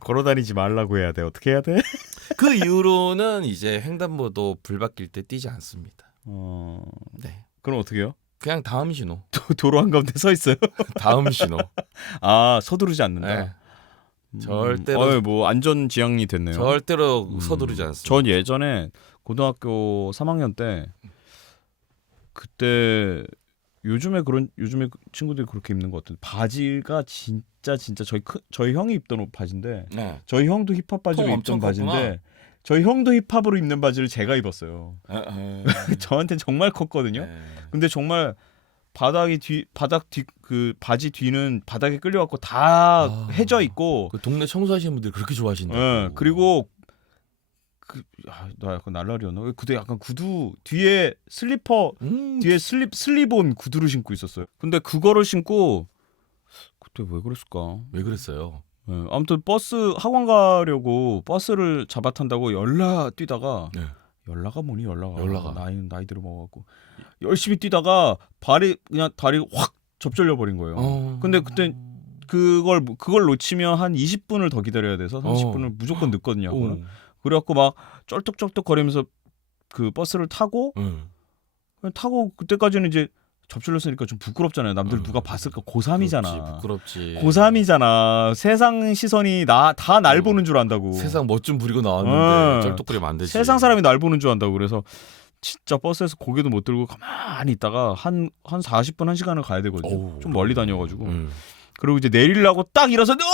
걸어다니지 말라고 해야 돼. 어떻게 해야 돼? 그 이후로는 이제 횡단보도 불 바뀔 때 뛰지 않습니다. 네. 그럼 어떻게 해요? 그냥 다음 신호. 도로 한가운데 서 있어요? 다음 신호. 아, 서두르지 않는다. 네. 절대로 뭐 안전 지향이 됐네요. 절대로 서두르지 않습니다. 전 예전에 고등학교 3학년 때 그때 요즘에 친구들이 그렇게 입는 것 같은데 바지가 진짜 저희 형이 입던 옷 바지인데 네. 저희 형도 힙합 바지로 통 입던 엄청 바지인데 컸구나. 저희 형도 힙합으로 입는 바지를 제가 입었어요. 네. 저한테 정말 컸거든요. 근데 정말 바닥 뒤 그 바지 뒤는 바닥에 끌려갖고 다 해져 있고 그 동네 청소하시는 분들 그렇게 좋아하신다. 그리고 나 약간 날라리였나? 그때 약간 구두 뒤에 슬리퍼 뒤에 슬립온 구두를 신고 있었어요. 근데 그거를 신고 그때 왜 그랬을까? 왜 그랬어요? 아무튼 버스 학원 가려고 버스를 잡아 탄다고 뛰다가 네. 연라가 뭐니 연라가 연라가. 나이 들어 먹어갖고 열심히 뛰다가 발이 그냥 다리 확 접질려 버린 거예요. 근데 그때 그걸 놓치면 한 20분을 더 기다려야 돼서 30분을 무조건 늦거든요. 학원은. 그래갖고 막 쩔뚝쩔뚝 거리면서 그 버스를 타고 그때까지는 이제 접질렀으니까 좀 부끄럽잖아요. 남들 누가 봤을까? 고3이잖아. 부끄럽지. 고3이잖아. 세상 시선이 다 날 보는 줄 안다고. 세상 멋 좀 부리고 나왔는데 쩔뚝거리면 안 되지. 세상 사람이 날 보는 줄 안다고. 그래서 진짜 버스에서 고개도 못 들고 가만히 있다가 한 40분 1시간을 가야 되거든요. 오우. 좀 멀리 다녀가지고. 그리고 이제 내리려고 딱 일어섰는데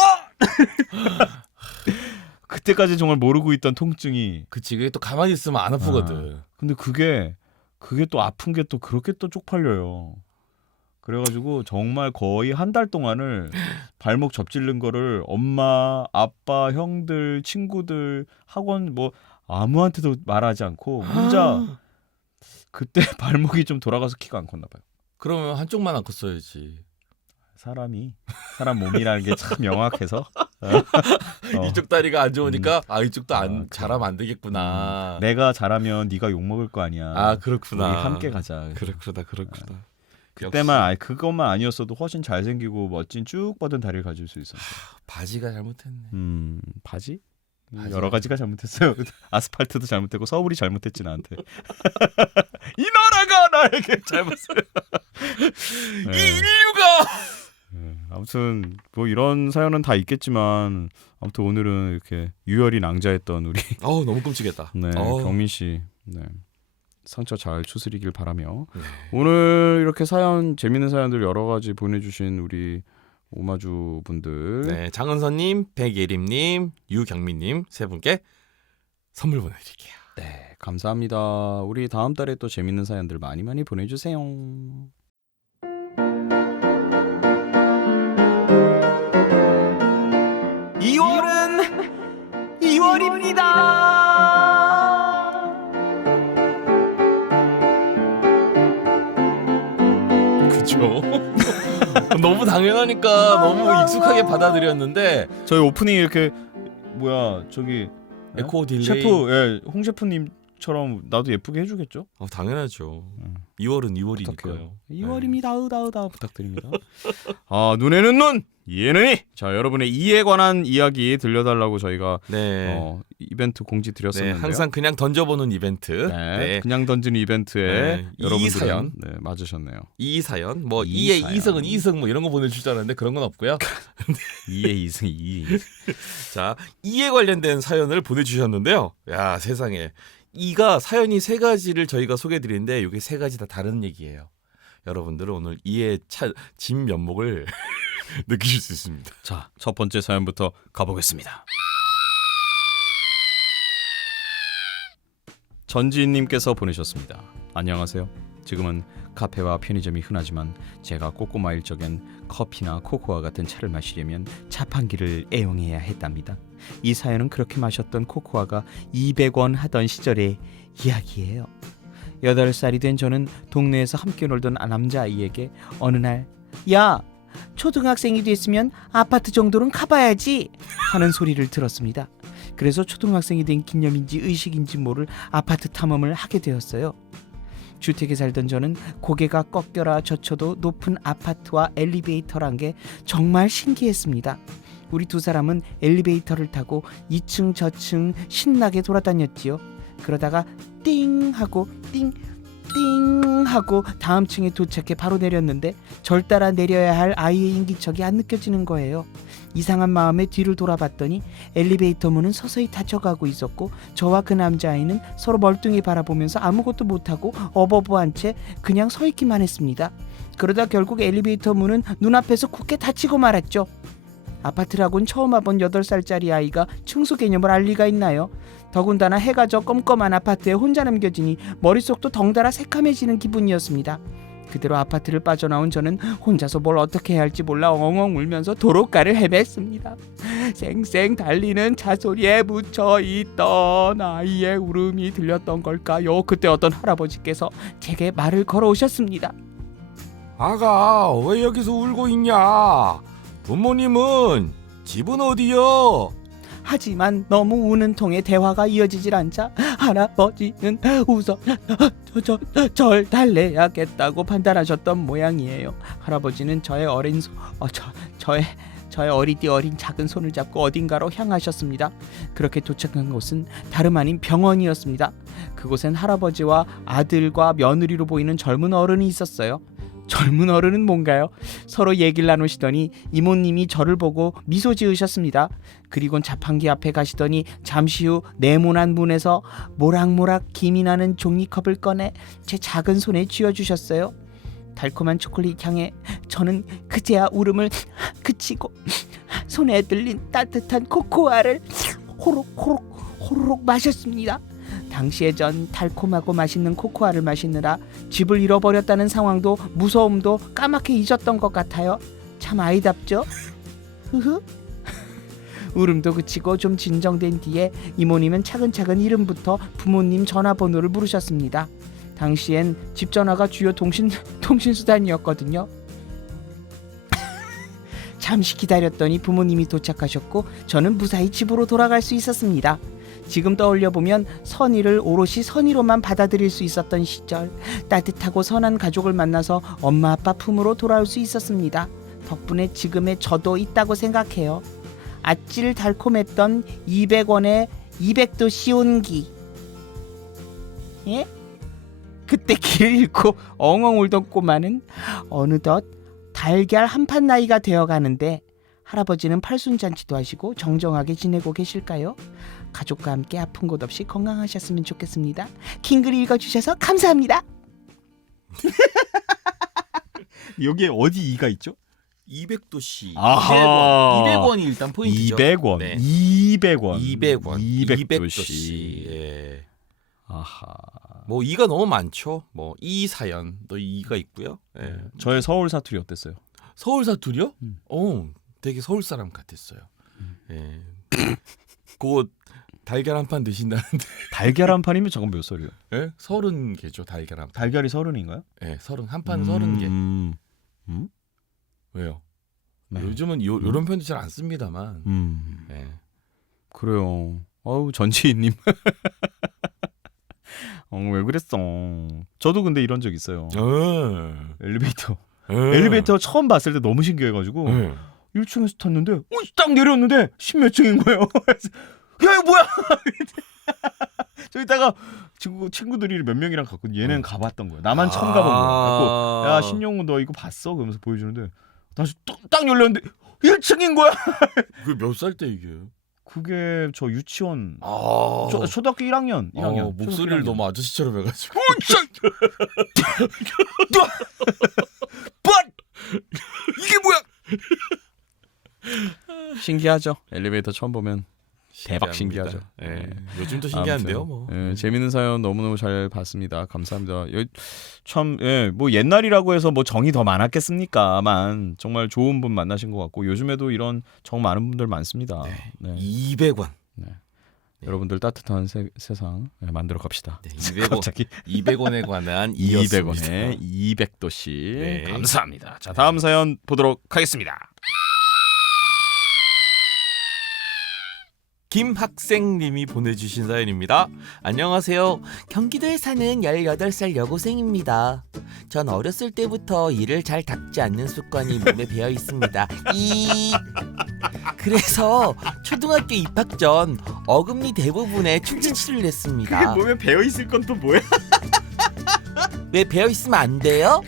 그때까지 정말 모르고 있던 통증이. 그치. 그게 또 가만히 있으면 안 아프거든. 근데 그게 또 아픈 게 또 그렇게 또 쪽팔려요. 그래가지고 정말 거의 한 달 동안을 발목 접질른 거를 엄마, 아빠, 형들, 친구들, 학원 뭐 아무한테도 말하지 않고 혼자 그때 발목이 좀 돌아가서 키가 안 컸나 봐요. 그러면 한쪽만 안 컸어야지. 사람 몸이라는 게 참 명확해서 이쪽 다리가 안 좋으니까 이쪽도 잘하면 안 되겠구나. 내가 잘하면 네가 욕 먹을 거 아니야. 아 그렇구나. 우리 함께 가자. 그렇구나. 그때만 그것만 아니었어도 훨씬 잘생기고 멋진 쭉 뻗은 다리를 가질 수 있었어요. 바지가 잘못했네. 바지? 여러 가지가 잘못했어요. 아스팔트도 잘못했고 서울이 잘못했지 나한테. 이 나라가 나에게 잘못했어요. 이 인류가. 아무튼 뭐 이런 사연은 다 있겠지만 아무튼 오늘은 이렇게 유혈이 낭자했던 우리 너무 끔찍했다. 경민 씨 상처 잘 추스리길 바라며 오늘 이렇게 재밌는 사연들 여러 가지 보내주신 우리 오마주 분들 네, 장은선님, 백예림님, 유경민님 세 분께 선물 보내드릴게요. 네, 감사합니다. 우리 다음 달에 또 재밌는 사연들 많이 보내주세요. 2월은 2월입니다. 그죠? 너무 당연하니까 너무 익숙하게 받아들였는데 저희 오프닝 이렇게 저기 에코 딜레이 셰프 홍 셰프님처럼 나도 예쁘게 해주겠죠? 당연하죠. 2월은 2월이니까요. 2월입니다. 으다 부탁드립니다. 눈에는 눈, 이에는 이. 자, 여러분의 이에 관한 이야기 들려달라고 저희가 이벤트 공지 드렸었는데요. 항상 그냥 던져보는 이벤트. 그냥 던지는 이벤트에 여러분들은 사연. 맞으셨네요. 이 사연, 뭐 이의 이성은 이성 뭐 이런 거 보내줄 줄 알았는데 그런 건 없고요. 이의 이성 이. 자, 이에 관련된 사연을 보내주셨는데요. 야 세상에. 이가 사연이 3가지를 저희가 소개해드리는데 이게 3가지 다 다른 얘기예요. 여러분들은 오늘 이의 진 면목을 느끼실 수 있습니다. 자, 첫 번째 사연부터 가보겠습니다. 전지인님께서 보내셨습니다. 안녕하세요. 지금은 카페와 편의점이 흔하지만 제가 꼬꼬마일 적엔 커피나 코코아 같은 차를 마시려면 자판기를 애용해야 했답니다. 이 사연은 그렇게 마셨던 코코아가 200원 하던 시절의 이야기예요. 8살이 된 저는 동네에서 함께 놀던 남자아이에게 어느 날 야! 초등학생이 됐으면 아파트 정도는 가봐야지 하는 소리를 들었습니다. 그래서 초등학생이 된 기념인지 의식인지 모를 아파트 탐험을 하게 되었어요. 주택에 살던 저는 고개가 꺾여라 젖혀도 높은 아파트와 엘리베이터란 게 정말 신기했습니다. 우리 두 사람은 엘리베이터를 타고 2층 저층 신나게 돌아다녔지요. 그러다가 띵 하고 띵 하고 다음 층에 도착해 바로 내렸는데 절 따라 내려야 할 아이의 인기척이 안 느껴지는 거예요. 이상한 마음에 뒤를 돌아봤더니 엘리베이터 문은 서서히 닫혀가고 있었고 저와 그 남자아이는 서로 멀뚱히 바라보면서 아무것도 못하고 어버버한 채 그냥 서 있기만 했습니다. 그러다 결국 엘리베이터 문은 눈앞에서 굳게 닫히고 말았죠. 아파트라곤 처음 와본 8살짜리 아이가 층수 개념을 알 리가 있나요? 더군다나 해가 져 껌껌한 아파트에 혼자 남겨지니 머릿속도 덩달아 새카매지는 기분이었습니다. 그대로 아파트를 빠져나온 저는 혼자서 뭘 어떻게 해야 할지 몰라 엉엉 울면서 도로가를 헤맸습니다. 쌩쌩 달리는 차 소리에 묻혀있던 아이의 울음이 들렸던 걸까요? 그때 어떤 할아버지께서 제게 말을 걸어오셨습니다. 아가 왜 여기서 울고 있냐? 부모님은 집은 어디요? 하지만 너무 우는 통에 대화가 이어지질 않자 할아버지는 웃어 절 달래야겠다고 판단하셨던 모양이에요. 할아버지는 저의 어리디 어린 작은 손을 잡고 어딘가로 향하셨습니다. 그렇게 도착한 곳은 다름 아닌 병원이었습니다. 그곳엔 할아버지와 아들과 며느리로 보이는 젊은 어른이 있었어요. 젊은 어른은 뭔가요? 서로 얘기를 나누시더니 이모님이 저를 보고 미소 지으셨습니다. 그리곤 자판기 앞에 가시더니 잠시 후 네모난 문에서 모락모락 김이 나는 종이컵을 꺼내 제 작은 손에 쥐어주셨어요. 달콤한 초콜릿 향에 저는 그제야 울음을 그치고 손에 들린 따뜻한 코코아를 호록호록 마셨습니다. 당시에 전 달콤하고 맛있는 코코아를 마시느라 집을 잃어버렸다는 상황도 무서움도 까맣게 잊었던 것 같아요. 참 아이답죠? 흐흐. 울음도 그치고 좀 진정된 뒤에 이모님은 차근차근 이름부터 부모님 전화번호를 물으셨습니다. 당시엔 집 전화가 주요 통신수단이었거든요. 잠시 기다렸더니 부모님이 도착하셨고 저는 무사히 집으로 돌아갈 수 있었습니다. 지금 떠올려보면 선의를 오롯이 선의로만 받아들일 수 있었던 시절, 따뜻하고 선한 가족을 만나서 엄마 아빠 품으로 돌아올 수 있었습니다. 덕분에 지금의 저도 있다고 생각해요. 아찔 달콤했던 200원의 200도 시온기. 예? 그때 길을 잃고 엉엉 울던 꼬마는 어느덧 달걀 한판 나이가 되어가는데 할아버지는 팔순잔치도 하시고 정정하게 지내고 계실까요? 가족과 함께 아픈 곳 없이 건강하셨으면 좋겠습니다. 긴 글 읽어주셔서 감사합니다. 여기에 어디 이가 있죠? 200도씨. 아하. 200원이 일단 포인트죠. 200원. 네. 200원. 200도씨. 예. 아하. 뭐 이가 너무 많죠. 뭐 이 사연도 이가 있고요. 예. 저의 서울 사투리 어땠어요? 서울 사투리요? 음. 되게 서울 사람 같았어요. 예. 곧 달걀 한 판 드신다는데. 달걀 한 판이면 저건 몇 살이에요? 예? 30개죠 달걀 한 판. 달걀이 30인가요? 예, 30 한 판 30개. 왜요? 네. 요즘은 요런 편도 잘 안 씁니다만. 예. 그래요. 어우 전지희님. 왜 그랬어? 저도 근데 이런 적 있어요. 엘리베이터. 엘리베이터 처음 봤을 때 너무 신기해가지고 1층에서 탔는데 딱 내렸는데 10몇 층인 거예요. 야 이거 뭐야? 저기다가 친구들이 몇 명이랑 갔고 얘는 가봤던 거야. 나만 처음 가본 거야. 갖고 야 신용우 너 이거 봤어? 그러면서 보여주는데 다시 딱 열렸는데 1층인 거야. 그게 몇 살 때 얘기예요? 그게 저 유치원 아. 초등학교 1학년. 목소리를 너무 아저씨처럼 해가지고. 이게 뭐야? 신기하죠. 엘리베이터 처음 보면 대박 신기합니다. 신기하죠. 예. 요즘도 신기한데요, 아무튼, 뭐. 예, 재밌는 사연 너무너무 잘 봤습니다. 감사합니다. 참, 예, 뭐 옛날이라고 해서 뭐 정이 더 많았겠습니까만 정말 좋은 분 만나신 것 같고 요즘에도 이런 정 많은 분들 많습니다. 네. 200원. 네. 네. 여러분들 따뜻한 세상 만들어 갑시다. 네, 200원. 갑자기 200원에 관한 이었습니다. 200원에 200도씨 네. 감사합니다. 자, 다음 사연 보도록 하겠습니다. 김학생님이 보내주신 사연입니다. 안녕하세요. 경기도에 사는 18살 여고생입니다. 전 어렸을 때부터 이를 잘 닦지 않는 습관이 몸에 배어 있습니다. 그래서 초등학교 입학 전 어금니 대부분에 충치치료를 했습니다. 몸에 배어 있을 건 또 뭐야? 왜 배어 있으면 안 돼요?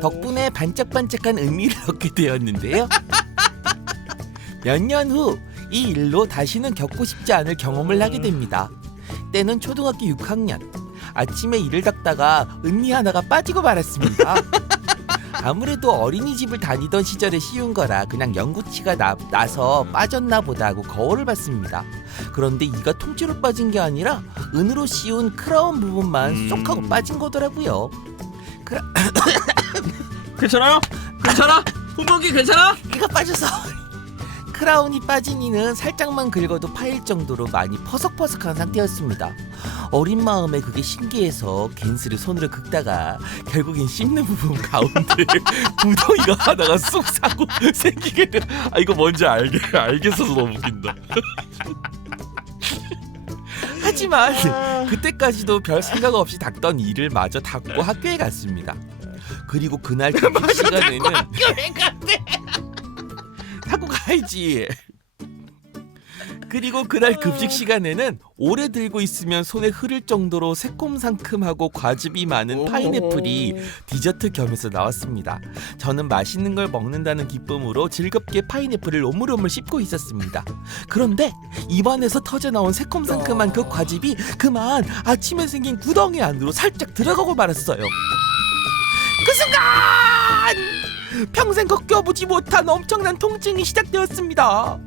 덕분에 반짝반짝한 의미를 얻게 되었는데요. 몇 년 후 이 일로 다시는 겪고 싶지 않을 경험을 하게 됩니다. 때는 초등학교 6학년. 아침에 이를 닦다가 은니 하나가 빠지고 말았습니다. 아무래도 어린이집을 다니던 시절에 씌운 거라 그냥 영구치가 나서 빠졌나 보다 하고 거울을 봤습니다. 그런데 이가 통째로 빠진 게 아니라 은으로 씌운 크라운 부분만 쏙 하고 빠진 거더라고요. 괜찮아요? 괜찮아? 홍범기 괜찮아? 이가 빠져서 크라운이 빠진 이는 살짝만 긁어도 파일 정도로 많이 퍼석퍼석한 상태였습니다. 어린 마음에 그게 신기해서 갠스를 손으로 긁다가 결국엔 씹는 부분 가운데 구덩이가 하나가 쏙 사고 생기게 돼. 아 이거 뭔지 알겠어서 너무 웃긴다. 하지만 그때까지도 별 생각 없이 닦던 이를 마저 닦고 학교에 갔습니다. 그리고 그날 급식 시간에는 닦고 가야지. 그리고 그날 급식 시간에는 오래 들고 있으면 손에 흐를 정도로 새콤상큼하고 과즙이 많은 파인애플이 디저트 겸해서 나왔습니다. 저는 맛있는 걸 먹는다는 기쁨으로 즐겁게 파인애플을 오물오물 씹고 있었습니다. 그런데 입안에서 터져나온 새콤상큼한 그 과즙이 그만 아침에 생긴 구덩이 안으로 살짝 들어가고 말았어요. 그 순간 평생 겪어보지 못한 엄청난 통증이 시작되었습니다.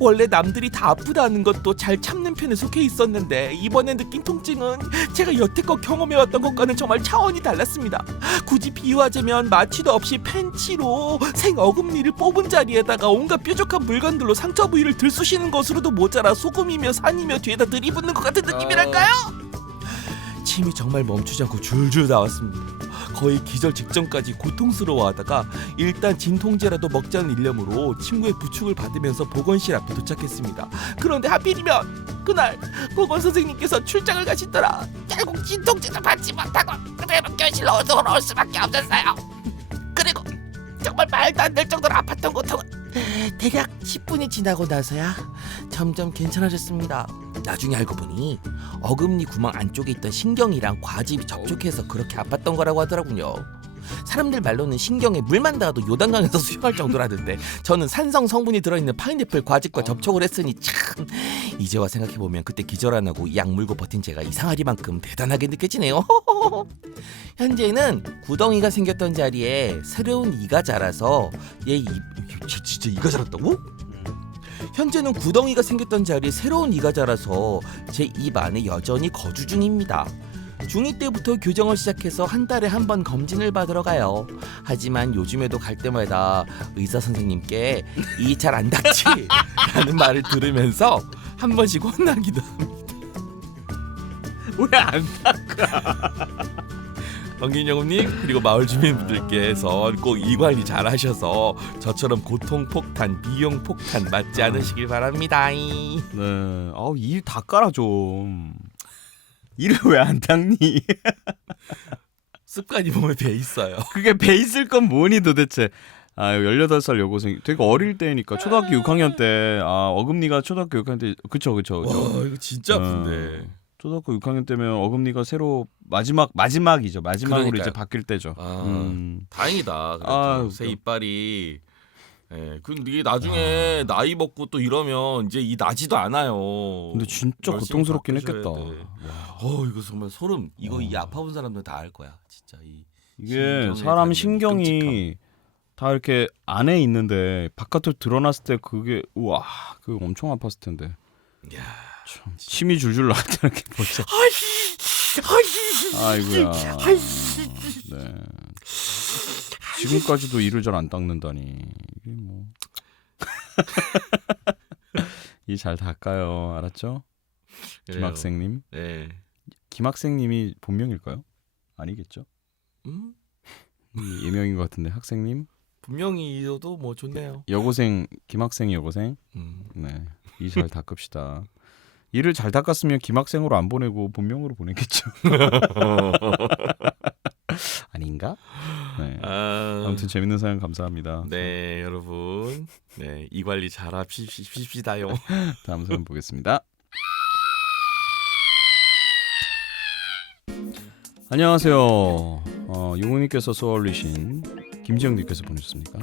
원래 남들이 다 아프다는 것도 잘 참는 편에 속해 있었는데 이번에 느낀 통증은 제가 여태껏 경험해왔던 것과는 정말 차원이 달랐습니다. 굳이 비유하자면 마취도 없이 펜치로 생어금니를 뽑은 자리에다가 온갖 뾰족한 물건들로 상처 부위를 들쑤시는 것으로도 모자라 소금이며 산이며 뒤에다 들이붓는 것 같은 느낌이랄까요? 침이 정말 멈추지 않고 줄줄 나왔습니다. 거의 기절 직전까지 고통스러워하다가 일단 진통제라도 먹자는 일념으로 친구의 부축을 받으면서 보건실 앞에 도착했습니다. 그런데 하필이면 그날 보건 선생님께서 출장을 가시더라. 결국 진통제도 받지 못하고 그대로 교실로 돌아올 수밖에 없었어요. 그리고 정말 말도 안 될 정도로 아팠던 고통은 대략 10분이 지나고 나서야 점점 괜찮아졌습니다. 나중에 알고 보니 어금니 구멍 안쪽에 있던 신경이랑 과즙이 접촉해서 그렇게 아팠던 거라고 하더라고요. 사람들 말로는 신경에 물만 닿아도 요단강에서 수영할 정도라던데 저는 산성 성분이 들어있는 파인애플 과즙과 접촉을 했으니 참 이제와 생각해보면 그때 기절 안 하고 약 물고 버틴 제가 이상하리만큼 대단하게 느껴지네요. 현재는 구덩이가 생겼던 자리에 새로운 이가 자라서 진짜 이가 자랐다고? 현재는 구덩이가 생겼던 자리에 새로운 이가 자라서 제 입 안에 여전히 거주 중입니다. 중2 때부터 교정을 시작해서 한 달에 한 번 검진을 받으러 가요. 하지만 요즘에도 갈 때마다 의사 선생님께 이 잘 안 닿지? 라는 말을 들으면서 한 번씩 혼나기도 합니다. 왜 안 닦아? 황gin영님 그리고 마을 주민분들께서 꼭 이 관리 잘 하셔서 저처럼 고통 폭탄, 비용 폭탄 맞지 않으시길 바랍니다. 네, 일 다 깔아 좀. 이를 왜 안 닦니? 습관이 몸에 배 있어요. 그게 배 있을 건 뭐니 도대체. 18살 여고생 되게 어릴 때니까 초등학교 6학년 때 어금니가 초등학교 6학년 때 그쵸. 와 이거 진짜 아픈데. 초등학교 6학년 때면 어금니가 새로 마지막이죠. 마지막으로 그러니까요. 이제 바뀔 때죠. 다행이다. 아, 새 이빨이. 예, 근데 이게 나중에 나이 먹고 또 이러면 이제 이 나지도 않아요. 근데 진짜 열심히 고통스럽긴 바꾸셔야 했겠다. 돼. 이거 정말 소름. 이거 이 아파본 사람들 다 알 거야. 진짜 이게 신경에 사람 가는 신경이 다 이렇게 안에 있는데 바깥으로 드러났을 때 그게 우와, 그거 엄청 아팠을 텐데. 야. 참, 침이 줄줄 나왔다는 게 벌써. 아이고야. 네. 지금까지도 이를 잘 안 닦는다니. 이게 뭐. 이 잘 닦아요. 알았죠? 김학생님. 네. 김학생님이 본명일까요? 아니겠죠? 예명인 것 같은데 학생님. 분명히 이어도 뭐 좋네요. 여고생 김학생 여고생. 네. 이 잘 닦읍시다. 이를 잘 닦았으면 김학생으로 안 보내고 본명으로 보내겠죠. 아닌가? 네. 아무튼 재밌는 사연 감사합니다. 네, 여러분. 네, 이 관리 잘 합시다요. 다음 사연 보겠습니다. 안녕하세요. 용우님께서 쏘아올리신 김지영님께서 보내셨습니까?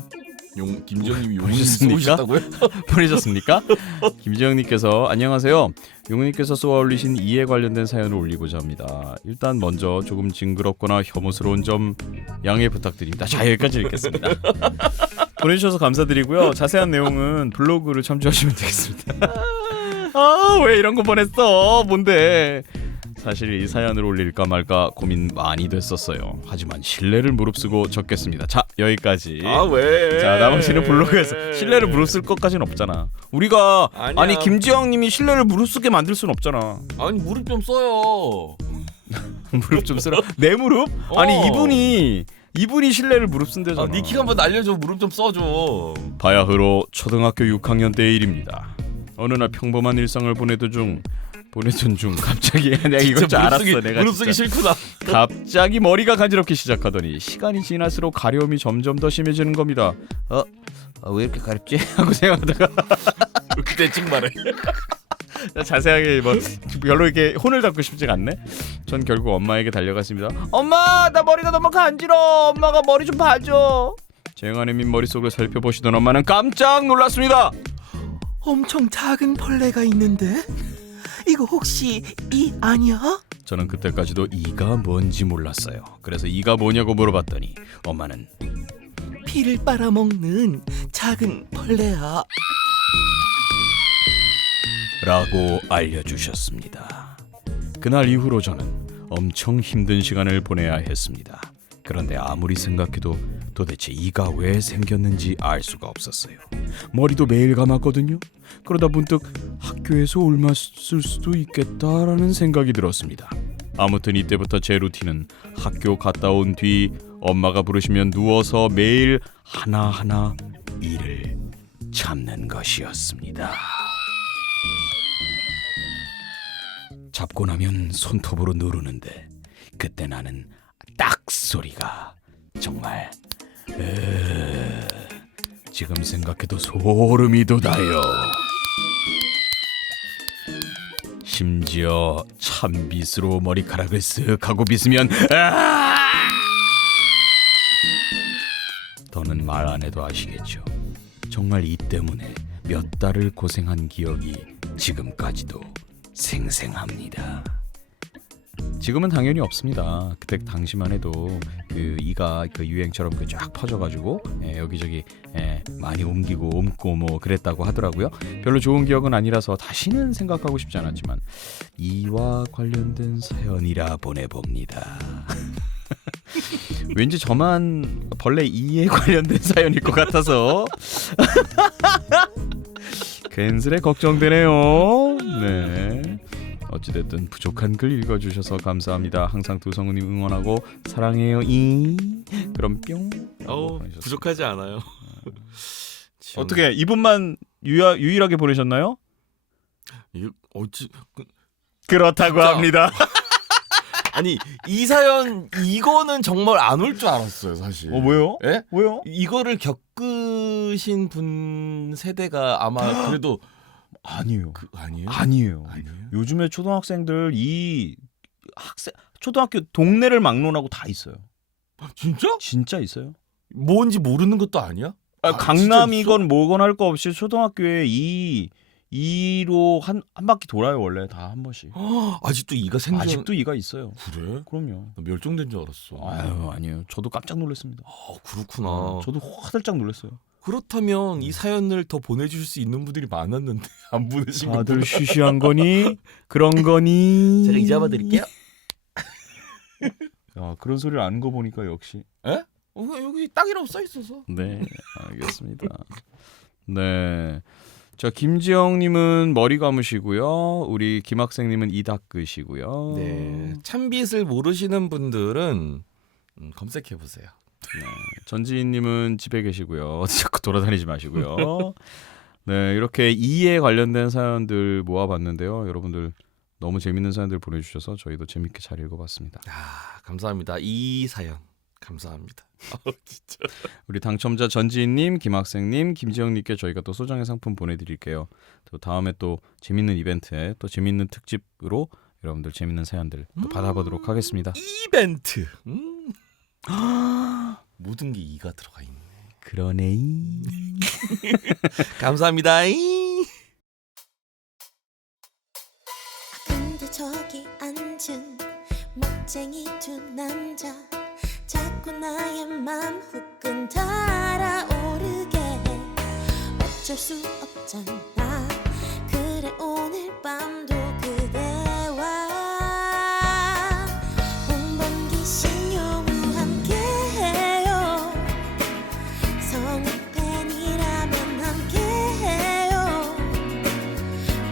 김지영님이 용을 보셨습니까? 쏘셨다고요? 보내셨습니까? 김지영님께서 안녕하세요. 용우님께서 쏘아올리신 이에 관련된 사연을 올리고자 합니다. 일단 먼저 조금 징그럽거나 혐오스러운 점 양해 부탁드립니다. 자, 여기까지 읽겠습니다. 보내주셔서 감사드리고요. 자세한 내용은 블로그를 참조하시면 되겠습니다. 왜 이런 거 보냈어? 뭔데? 사실 이 사연을 올릴까 말까 고민 많이 됐었어요. 하지만 신뢰를 무릅쓰고 적겠습니다. 자, 여기까지. 왜? 자, 나머지는 블로그에서 신뢰를 무릅쓸 것까지는 없잖아. 우리가 아니야. 아니 김지영님이 신뢰를 무릅쓰게 만들 순 없잖아. 아니 무릎 좀 써요. 무릎 좀 쓰라. 내 무릎? 아니 이분이 신뢰를 무릅쓴대잖아. 네 키 한번 날려줘. 무릎 좀 써줘. 바야흐로 초등학교 6학년 때의 일입니다. 어느 날 평범한 일상을 보내던 중 갑자기 내가 이걸 줄 알았어. 내가 무릎 쓰기 싫구나. 갑자기 머리가 간지럽기 시작하더니 시간이 지날수록 가려움이 점점 더 심해지는 겁니다. 왜 이렇게 가렵지? 하고 생각하다가 그렇게 대충 말해. 자세하게 뭐 별로 이렇게 혼을 잡고 싶지가 않네. 전 결국 엄마에게 달려갔습니다. 엄마, 나 머리가 너무 간지러워. 엄마가 머리 좀 봐줘. 쟁안의 민 머릿속을 살펴보시던 엄마는 깜짝 놀랐습니다. 엄청 작은 벌레가 있는데 이거 혹시 이 아니야? 저는 그때까지도 이가 뭔지 몰랐어요. 그래서 이가 뭐냐고 물어봤더니 엄마는 피를 빨아먹는 작은 벌레야. 라고 알려주셨습니다. 그날 이후로 저는 엄청 힘든 시간을 보내야 했습니다. 그런데 아무리 생각해도 도대체 이가 왜 생겼는지 알 수가 없었어요. 머리도 매일 감았거든요. 그러다 문득 학교에서 옮았을 수도 있겠다라는 생각이 들었습니다. 아무튼 이때부터 제 루틴은 학교 갔다 온 뒤 엄마가 부르시면 누워서 매일 하나하나 이를 참는 것이었습니다. 잡고 나면 손톱으로 누르는데 그때 나는 딱 소리가 정말 지금 생각해도 소름이 돋아요. 심지어 찬빗으로 머리카락을 쓱 하고 빗으면 더는 말 안 해도 아시겠죠. 정말 이 때문에 몇 달을 고생한 기억이 지금까지도 생생합니다. 지금은 당연히 없습니다. 그때 당시만 해도 그 이가 그 유행처럼 그 쫙 퍼져가지고 여기저기 많이 옮기고 옮고 뭐 그랬다고 하더라고요. 별로 좋은 기억은 아니라서 다시는 생각하고 싶지 않았지만 이와 관련된 사연이라 보내봅니다. 왠지 저만 벌레 이에 관련된 사연일 것 같아서 괜스레 걱정되네요. 네. 어찌됐든 부족한 글 읽어주셔서 감사합니다. 항상 두성우님 응원하고 사랑해요. 그럼 뿅. 부족하지 않아요. 어떻게 이분만 유일하게 보내셨나요? 그렇다고 진짜. 합니다. 아니 이 사연 이거는 정말 안 올 줄 알았어요 사실. 왜요? 예? 왜요? 이거를 겪으신 분 세대가 아마 그래도 아니에요. 아니에요? 아니에요. 요즘에 초등학생들 초등학교 동네를 막론하고 다 있어요. 진짜? 진짜 있어요. 뭔지 모르는 것도 아니야? 강남이건 뭐건 할 거 없이 초등학교에 이로 한 바퀴 돌아요. 원래 다 한 번씩. 아직도 이가 생겨. 아직도 이가 있어요. 그래? 그럼요. 멸종된 줄 알았어. 아유, 아니에요. 저도 깜짝 놀랐습니다. 그렇구나. 저도 화들짝 놀랐어요. 그렇다면 이 사연을 더 보내주실 수 있는 분들이 많았는데 안 보내신 거구나. 다들 쉬쉬한 거니? 그런 거니? 제가 이제 잡아드릴게요. 야, 그런 소리를 아는 거 보니까 역시. 여기 딱이라고 써 있어서. 네, 알겠습니다. 네. 자, 김지영님은 머리 감으시고요. 우리 김학생님은 이 닦으시고요. 네, 참빗을 모르시는 분들은 검색해 보세요. 네. 전지인님은 집에 계시고요. 자꾸 돌아다니지 마시고요. 네, 이렇게 이에 관련된 사연들 모아봤는데요. 여러분들 너무 재밌는 사연들 보내주셔서 저희도 재밌게 잘 읽어봤습니다. 감사합니다. 이 사연 감사합니다. 진짜. 우리 당첨자 전지인님, 김학생님, 김지영님께 저희가 또 소정의 상품 보내드릴게요. 또 다음에 또 재밌는 이벤트에 또 재밌는 특집으로 여러분들 재밌는 사연들 또 받아보도록 하겠습니다. 이벤트. 모든 게 이가 들어가 있네. 그러네. 감사합니다. 근데 저기 앉은 멋쟁이 두 남자 자꾸 나의 맘 후끈 달아오르게 해. 어쩔 수 없잖아. 그래 오늘 밤도 그대와 홍범기 신용우 함께해요. 성우 팬이라면 함께해요.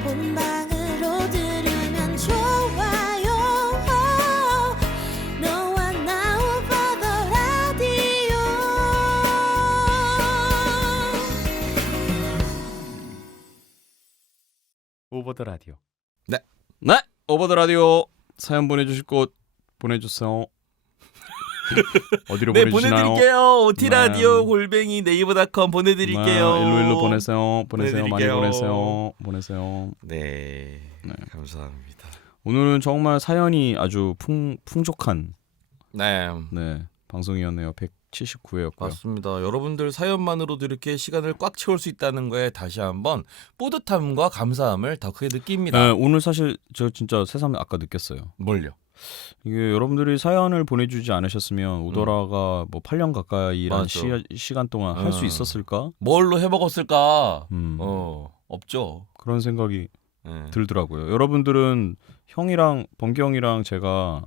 본방으로 들으면 좋아요. 너와 나 over the radio. 오버 더 라디오. 네. 네, 오버 더 라디오 사연 보내주실 곳 보내주세요. 어디로 네, 보내주시나요? 보내드릴게요. 오티라디오 네. 골뱅이 네이버닷컴 보내드릴게요. 일로 보내세요. 보내세요. 많이 보내드릴게요. 보내세요. 네, 네. 감사합니다. 오늘은 정말 사연이 아주 풍족한 네, 네, 방송이었네요. 179회였고요. 맞습니다. 여러분들 사연만으로도 이렇게 시간을 꽉 채울 수 있다는 거에 다시 한번 뿌듯함과 감사함을 더 크게 느낍니다. 네, 오늘 사실 저 진짜 새삼 아까 느꼈어요. 뭘요? 이게 여러분들이 사연을 보내주지 않으셨으면 오더라가 뭐 8년 가까이란 맞아. 시간 동안 할 수 있었을까? 뭘로 해먹었을까? 음, 없죠. 그런 생각이 네. 들더라고요. 여러분들은 형이랑 범기 형이랑 제가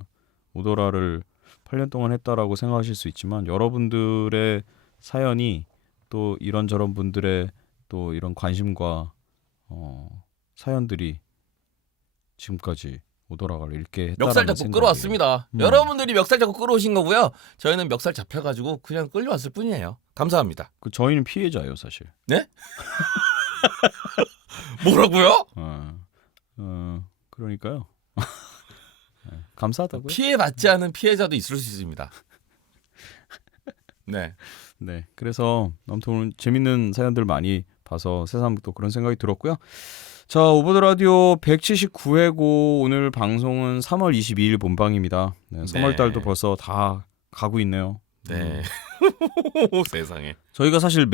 오더라를 8년 동안 했다라고 생각하실 수 있지만 여러분들의 사연이 또 이런저런 분들의 또 이런 관심과 사연들이 지금까지 오더라를 읽게 했다라는 멱살 잡고 생각이 끌어왔습니다. 음. 여러분들이 멱살 잡고 끌어오신 거고요. 저희는 멱살 잡혀가지고 그냥 끌려왔을 뿐이에요. 감사합니다. 그 저희는 피해자예요, 사실. 뭐라고요? 그러니까요. 네, 감사하다고요. 피해받지 않은 피해자도 있을 수 있습니다. 네. 네, 그래서 아무튼 오늘 재밌는 사연들 많이 봐서 새삼 또 그런 생각이 들었고요. 자, 오버 더 라디오 179회고 오늘 방송은 3월 22일 본방입니다. 네, 3월 달도 벌써 다 가고 있네요. 네. 세상에. 저희가 사실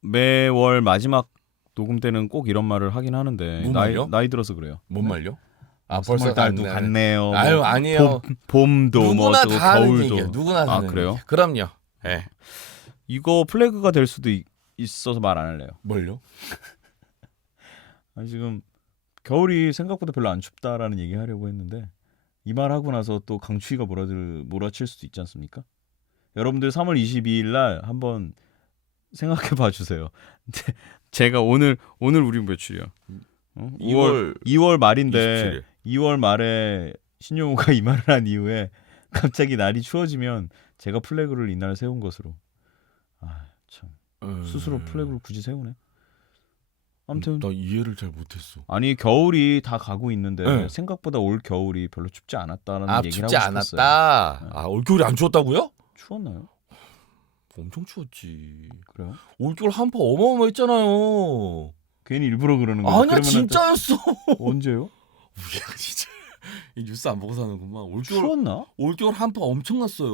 매월 마지막 녹음 때는 꼭 이런 말을 하긴 하는데 뭔 말이요? 나이 들어서 그래요. 뭔 말요? 아, 3월 달도 갔네요. 아유, 뭐 아니에요. 봄도 누구나 뭐 또 다 하는 겨울도. 얘기예요. 누구나 아, 하는 그래요? 얘기. 그럼요. 네. 이거 플래그가 될 수도 있어서 말 안 할래요. 뭘요? 아니, 지금 겨울이 생각보다 별로 안 춥다라는 얘기 하려고 했는데 이 말 하고 나서 또 강추위가 몰아칠 수도 있지 않습니까? 여러분들 3월 22일 날 한번 생각해 봐 주세요. 제가 오늘 우리 며칠이야? 2월 말인데 27일. 2월 말에 신용우가 이 말을 한 이후에 갑자기 날이 추워지면 제가 플래그를 이날 세운 것으로 참 스스로 플래그를 굳이 세우네. 아무튼 나 이해를 잘 못했어. 아니 겨울이 다 가고 있는데 네. 생각보다 올 겨울이 별로 춥지 않았다라는 얘기를 춥지 하고 싶었어요. 않았다. 네. 올겨울이 안 추웠다고요? 추웠나요? 엄청 추웠지. 그래요? 올겨울 한파 어마어마했잖아요. 괜히 일부러 그러는 거예요. 아니야, 진짜였어. 언제요? 우리가 진짜 이 뉴스 안 보고 사는구만. 올겨울 추웠나? 한파 엄청났어요.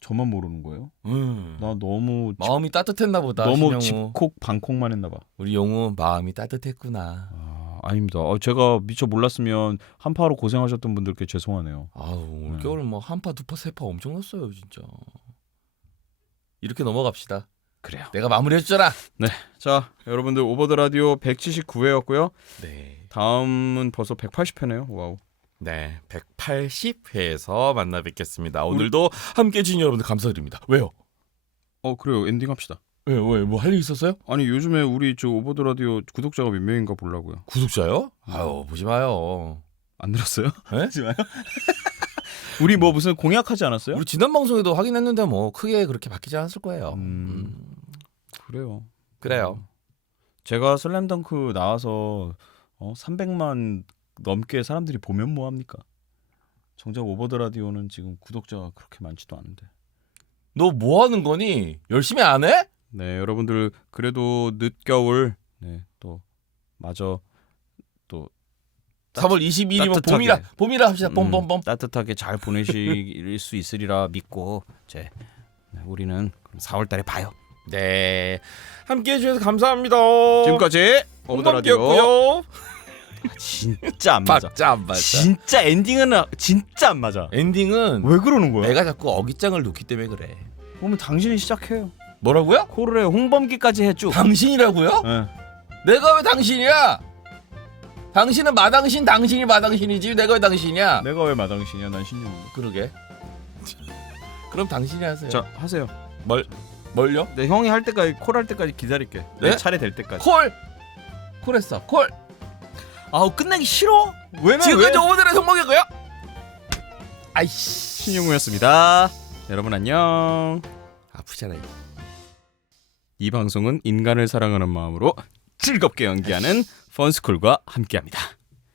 저만 모르는 거예요? 응. 나 너무 마음이 따뜻했나 보다. 너무 신영우. 집콕 방콕만 했나 봐. 우리 영우 마음이 따뜻했구나. 아닙니다. 제가 미처 몰랐으면 한파로 고생하셨던 분들께 죄송하네요. 올겨울 뭐 한파, 두파, 세파 엄청났어요, 진짜. 이렇게 넘어갑시다. 그래요. 내가 마무리해줬잖아. 자, 여러분들 오버 더 라디오 179회였고요. 네. 다음은 벌써 180회네요. 와우. 네, 180회에서 만나 뵙겠습니다. 오늘도 함께해 주신 여러분들 감사드립니다. 왜요? 그래요. 엔딩 합시다. 왜요? 뭐 할 일 있었어요? 아니, 요즘에 우리 저 오버 더 라디오 구독자가 몇 명인가 보려고요. 구독자요? 아유, 보지 마요. 안 늘었어요? 네? 하지 마요. 우리 뭐 무슨 공약하지 않았어요? 우리 지난 방송에도 확인했는데 뭐 크게 그렇게 바뀌지 않았을 거예요. 그래요. 그래요. 제가 슬램덩크 나와서 300만 넘게 사람들이 보면 뭐 합니까? 정작 오버 더 라디오는 지금 구독자가 그렇게 많지도 않은데. 너 뭐 하는 거니? 열심히 안 해? 네, 여러분들 그래도 늦겨울 또 마저 또 3월 22일이면 따뜻하게. 봄이라 합시다. 봄. 따뜻하게 잘 보내실 수 있으리라 믿고 우리는 4월달에 봐요. 네. 함께 해주셔서 감사합니다. 지금까지 오버 더 라디오. 홍범기였고요. 진짜 안 맞아. 맞자 안 맞자. 진짜 엔딩은 진짜 안 맞아. 엔딩은 왜 그러는 거야? 내가 자꾸 어깃장을 놓기 때문에 그래. 그러면 당신이 시작해요. 뭐라고요? 코르레 홍범기까지 해쭉. 당신이라고요? 네. 내가 왜 당신이야? 당신은 마당신, 당신이 마당신이지. 내가 왜 당신이야? 내가 왜 마당신이야? 난 신용인데. 그러게. 그럼 당신이 하세요. 자, 하세요. 뭘요? 네, 형이 할 때까지 콜 할 때까지 기다릴게. 네? 내 차례 될 때까지. 콜했어. 콜. 아우 끝내기 싫어. 지금까지 오버드의 성공이고요. 아이씨. 신용우였습니다. 여러분 안녕. 아프잖아 이거. 이 방송은 인간을 사랑하는 마음으로 즐겁게 연기하는 펀스쿨과 함께합니다.